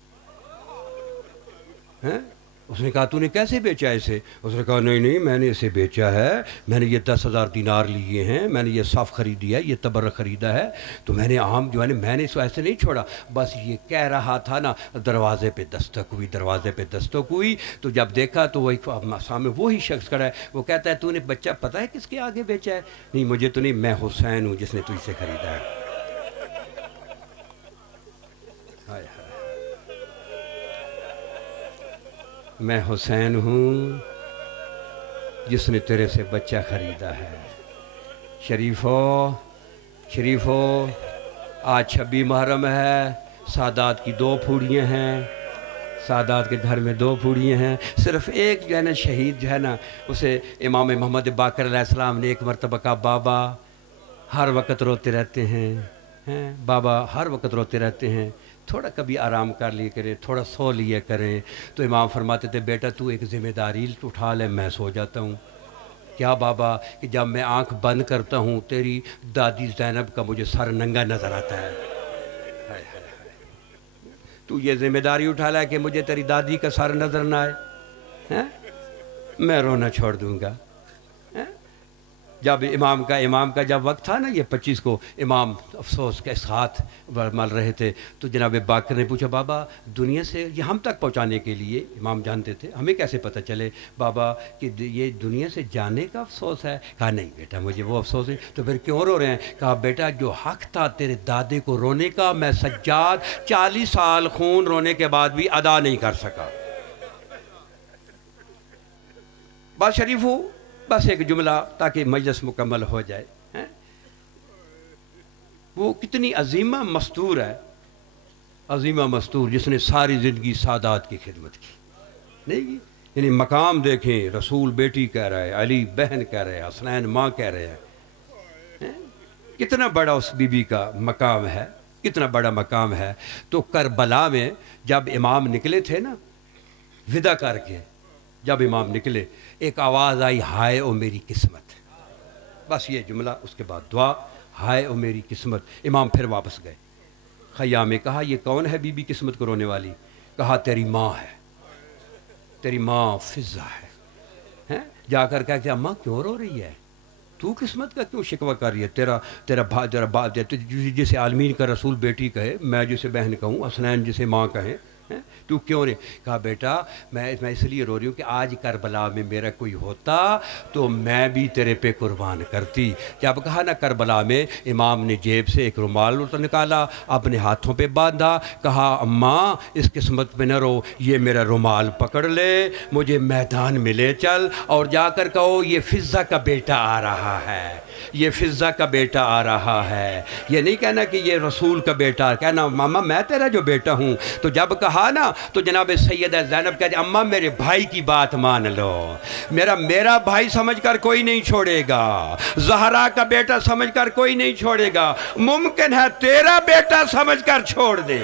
اس نے کہا تو نے کیسے بیچا اسے؟ اس نے کہا نہیں میں نے اسے بیچا ہے، میں نے یہ 10,000 دینار لیے ہیں، میں نے یہ صف خریدی ہے، یہ تبرک خریدا ہے. تو میں نے عام جو ہے نا میں نے اس کو ایسے نہیں چھوڑا، بس یہ کہہ رہا تھا نا. دروازے پہ دستک ہوئی تو جب دیکھا تو وہ سامنے وہی شخص کھڑا ہے. وہ کہتا ہے تو نے بچہ پتہ ہے کس کے آگے بیچا ہے؟ نہیں مجھے تو نہیں، میں حسین ہوں جس نے تجھ سے خریدا ہے. میں حسین ہوں جس نے تیرے سے بچہ خریدا ہے. شریفو آج 26 محرم ہے. سادات کی 2 پھوڑیاں ہیں، سادات کے گھر میں 2 پھوڑیاں ہیں. صرف ایک جو ہے نا شہید جو ہے نا اسے امام محمد باقر علیہ السلام نے ایک مرتبہ کہا بابا ہر وقت روتے رہتے ہیں، ہیں بابا ہر وقت روتے رہتے ہیں، تھوڑا کبھی آرام کر لیے کریں، تھوڑا سو لیے کریں۔ تو امام فرماتے تھے بیٹا تو ایک ذمہ داری اٹھا لے، میں سو جاتا ہوں۔ کیا بابا؟ کہ جب میں آنکھ بند کرتا ہوں تیری دادی زینب کا مجھے سر ننگا نظر آتا ہے۔ تو یہ ذمہ داری اٹھا لا کہ مجھے تیری دادی کا سر نظر نہ آئے، میں رونا چھوڑ دوں گا۔ جب امام کا جب وقت تھا نا، یہ 25 کو امام افسوس کے ساتھ مل رہے تھے، تو جناب باقر نے پوچھا بابا دنیا سے یہ ہم تک پہنچانے کے لیے امام جانتے تھے، ہمیں کیسے پتہ چلے بابا کہ یہ دنیا سے جانے کا افسوس ہے؟ کہا نہیں بیٹا مجھے وہ افسوس ہے۔ تو پھر کیوں رو رہے ہیں؟ کہا بیٹا جو حق تھا تیرے دادے کو رونے کا، میں سجاد 40 سال خون رونے کے بعد بھی ادا نہیں کر سکا۔ بات شریف ہو، بس ایک جملہ تاکہ مجلس مکمل ہو جائے۔ وہ کتنی عظیمہ مستور ہے، عظیمہ مستور، جس نے ساری زندگی سادات کی خدمت کی، نہیں؟ یعنی مقام دیکھیں، رسول بیٹی کہہ رہا ہے، علی بہن کہہ رہے ہیں، حسنین ماں کہہ رہے ہیں، کتنا بڑا اس بی بی کا مقام ہے، کتنا بڑا مقام ہے۔ تو کربلا میں جب امام نکلے تھے نا ودا کر کے، جب امام نکلے ایک آواز آئی، ہائے او میری قسمت، بس یہ جملہ، اس کے بعد دعا، ہائے او میری قسمت۔ امام پھر واپس گئے خیام میں، کہا یہ کون ہے بی بی قسمت کو رونے والی؟ کہا تیری ماں ہے، تیری ماں فضہ ہے۔ جا کر کہتے اماں کیوں رو رہی ہے؟ تو قسمت کا کیوں شکوہ کر رہی ہے؟ تیرا باپ جسے عالمین کا رسول بیٹی کہے، میں جسے بہن کہوں، حسنین جسے ماں کہیں، تو کیوں رہے؟ کہا بیٹا میں اس لیے رو رہی ہوں کہ آج کربلا میں میرا کوئی ہوتا تو میں بھی تیرے پہ قربان کرتی۔ جب کہا نا کربلا میں، امام نے جیب سے ایک رومال نکالا، اپنے ہاتھوں پہ باندھا، کہا اماں اس قسمت پہ نہ رو، یہ میرا رومال پکڑ لے، مجھے میدان میں لے چل، اور جا کر کہو یہ فضہ کا بیٹا آ رہا ہے، یہ فضہ کا بیٹا آ رہا ہے۔ یہ نہیں کہنا کہ یہ رسول کا بیٹا، کہنا ماما میں تیرا جو بیٹا ہوں۔ تو جب کہا نا تو جناب سیدہ زینب کہتے اماں میرے بھائی کی بات مان لو، میرا بھائی سمجھ کر کوئی نہیں چھوڑے گا، زہرا کا بیٹا سمجھ کر کوئی نہیں چھوڑے گا، ممکن ہے تیرا بیٹا سمجھ کر چھوڑ دے۔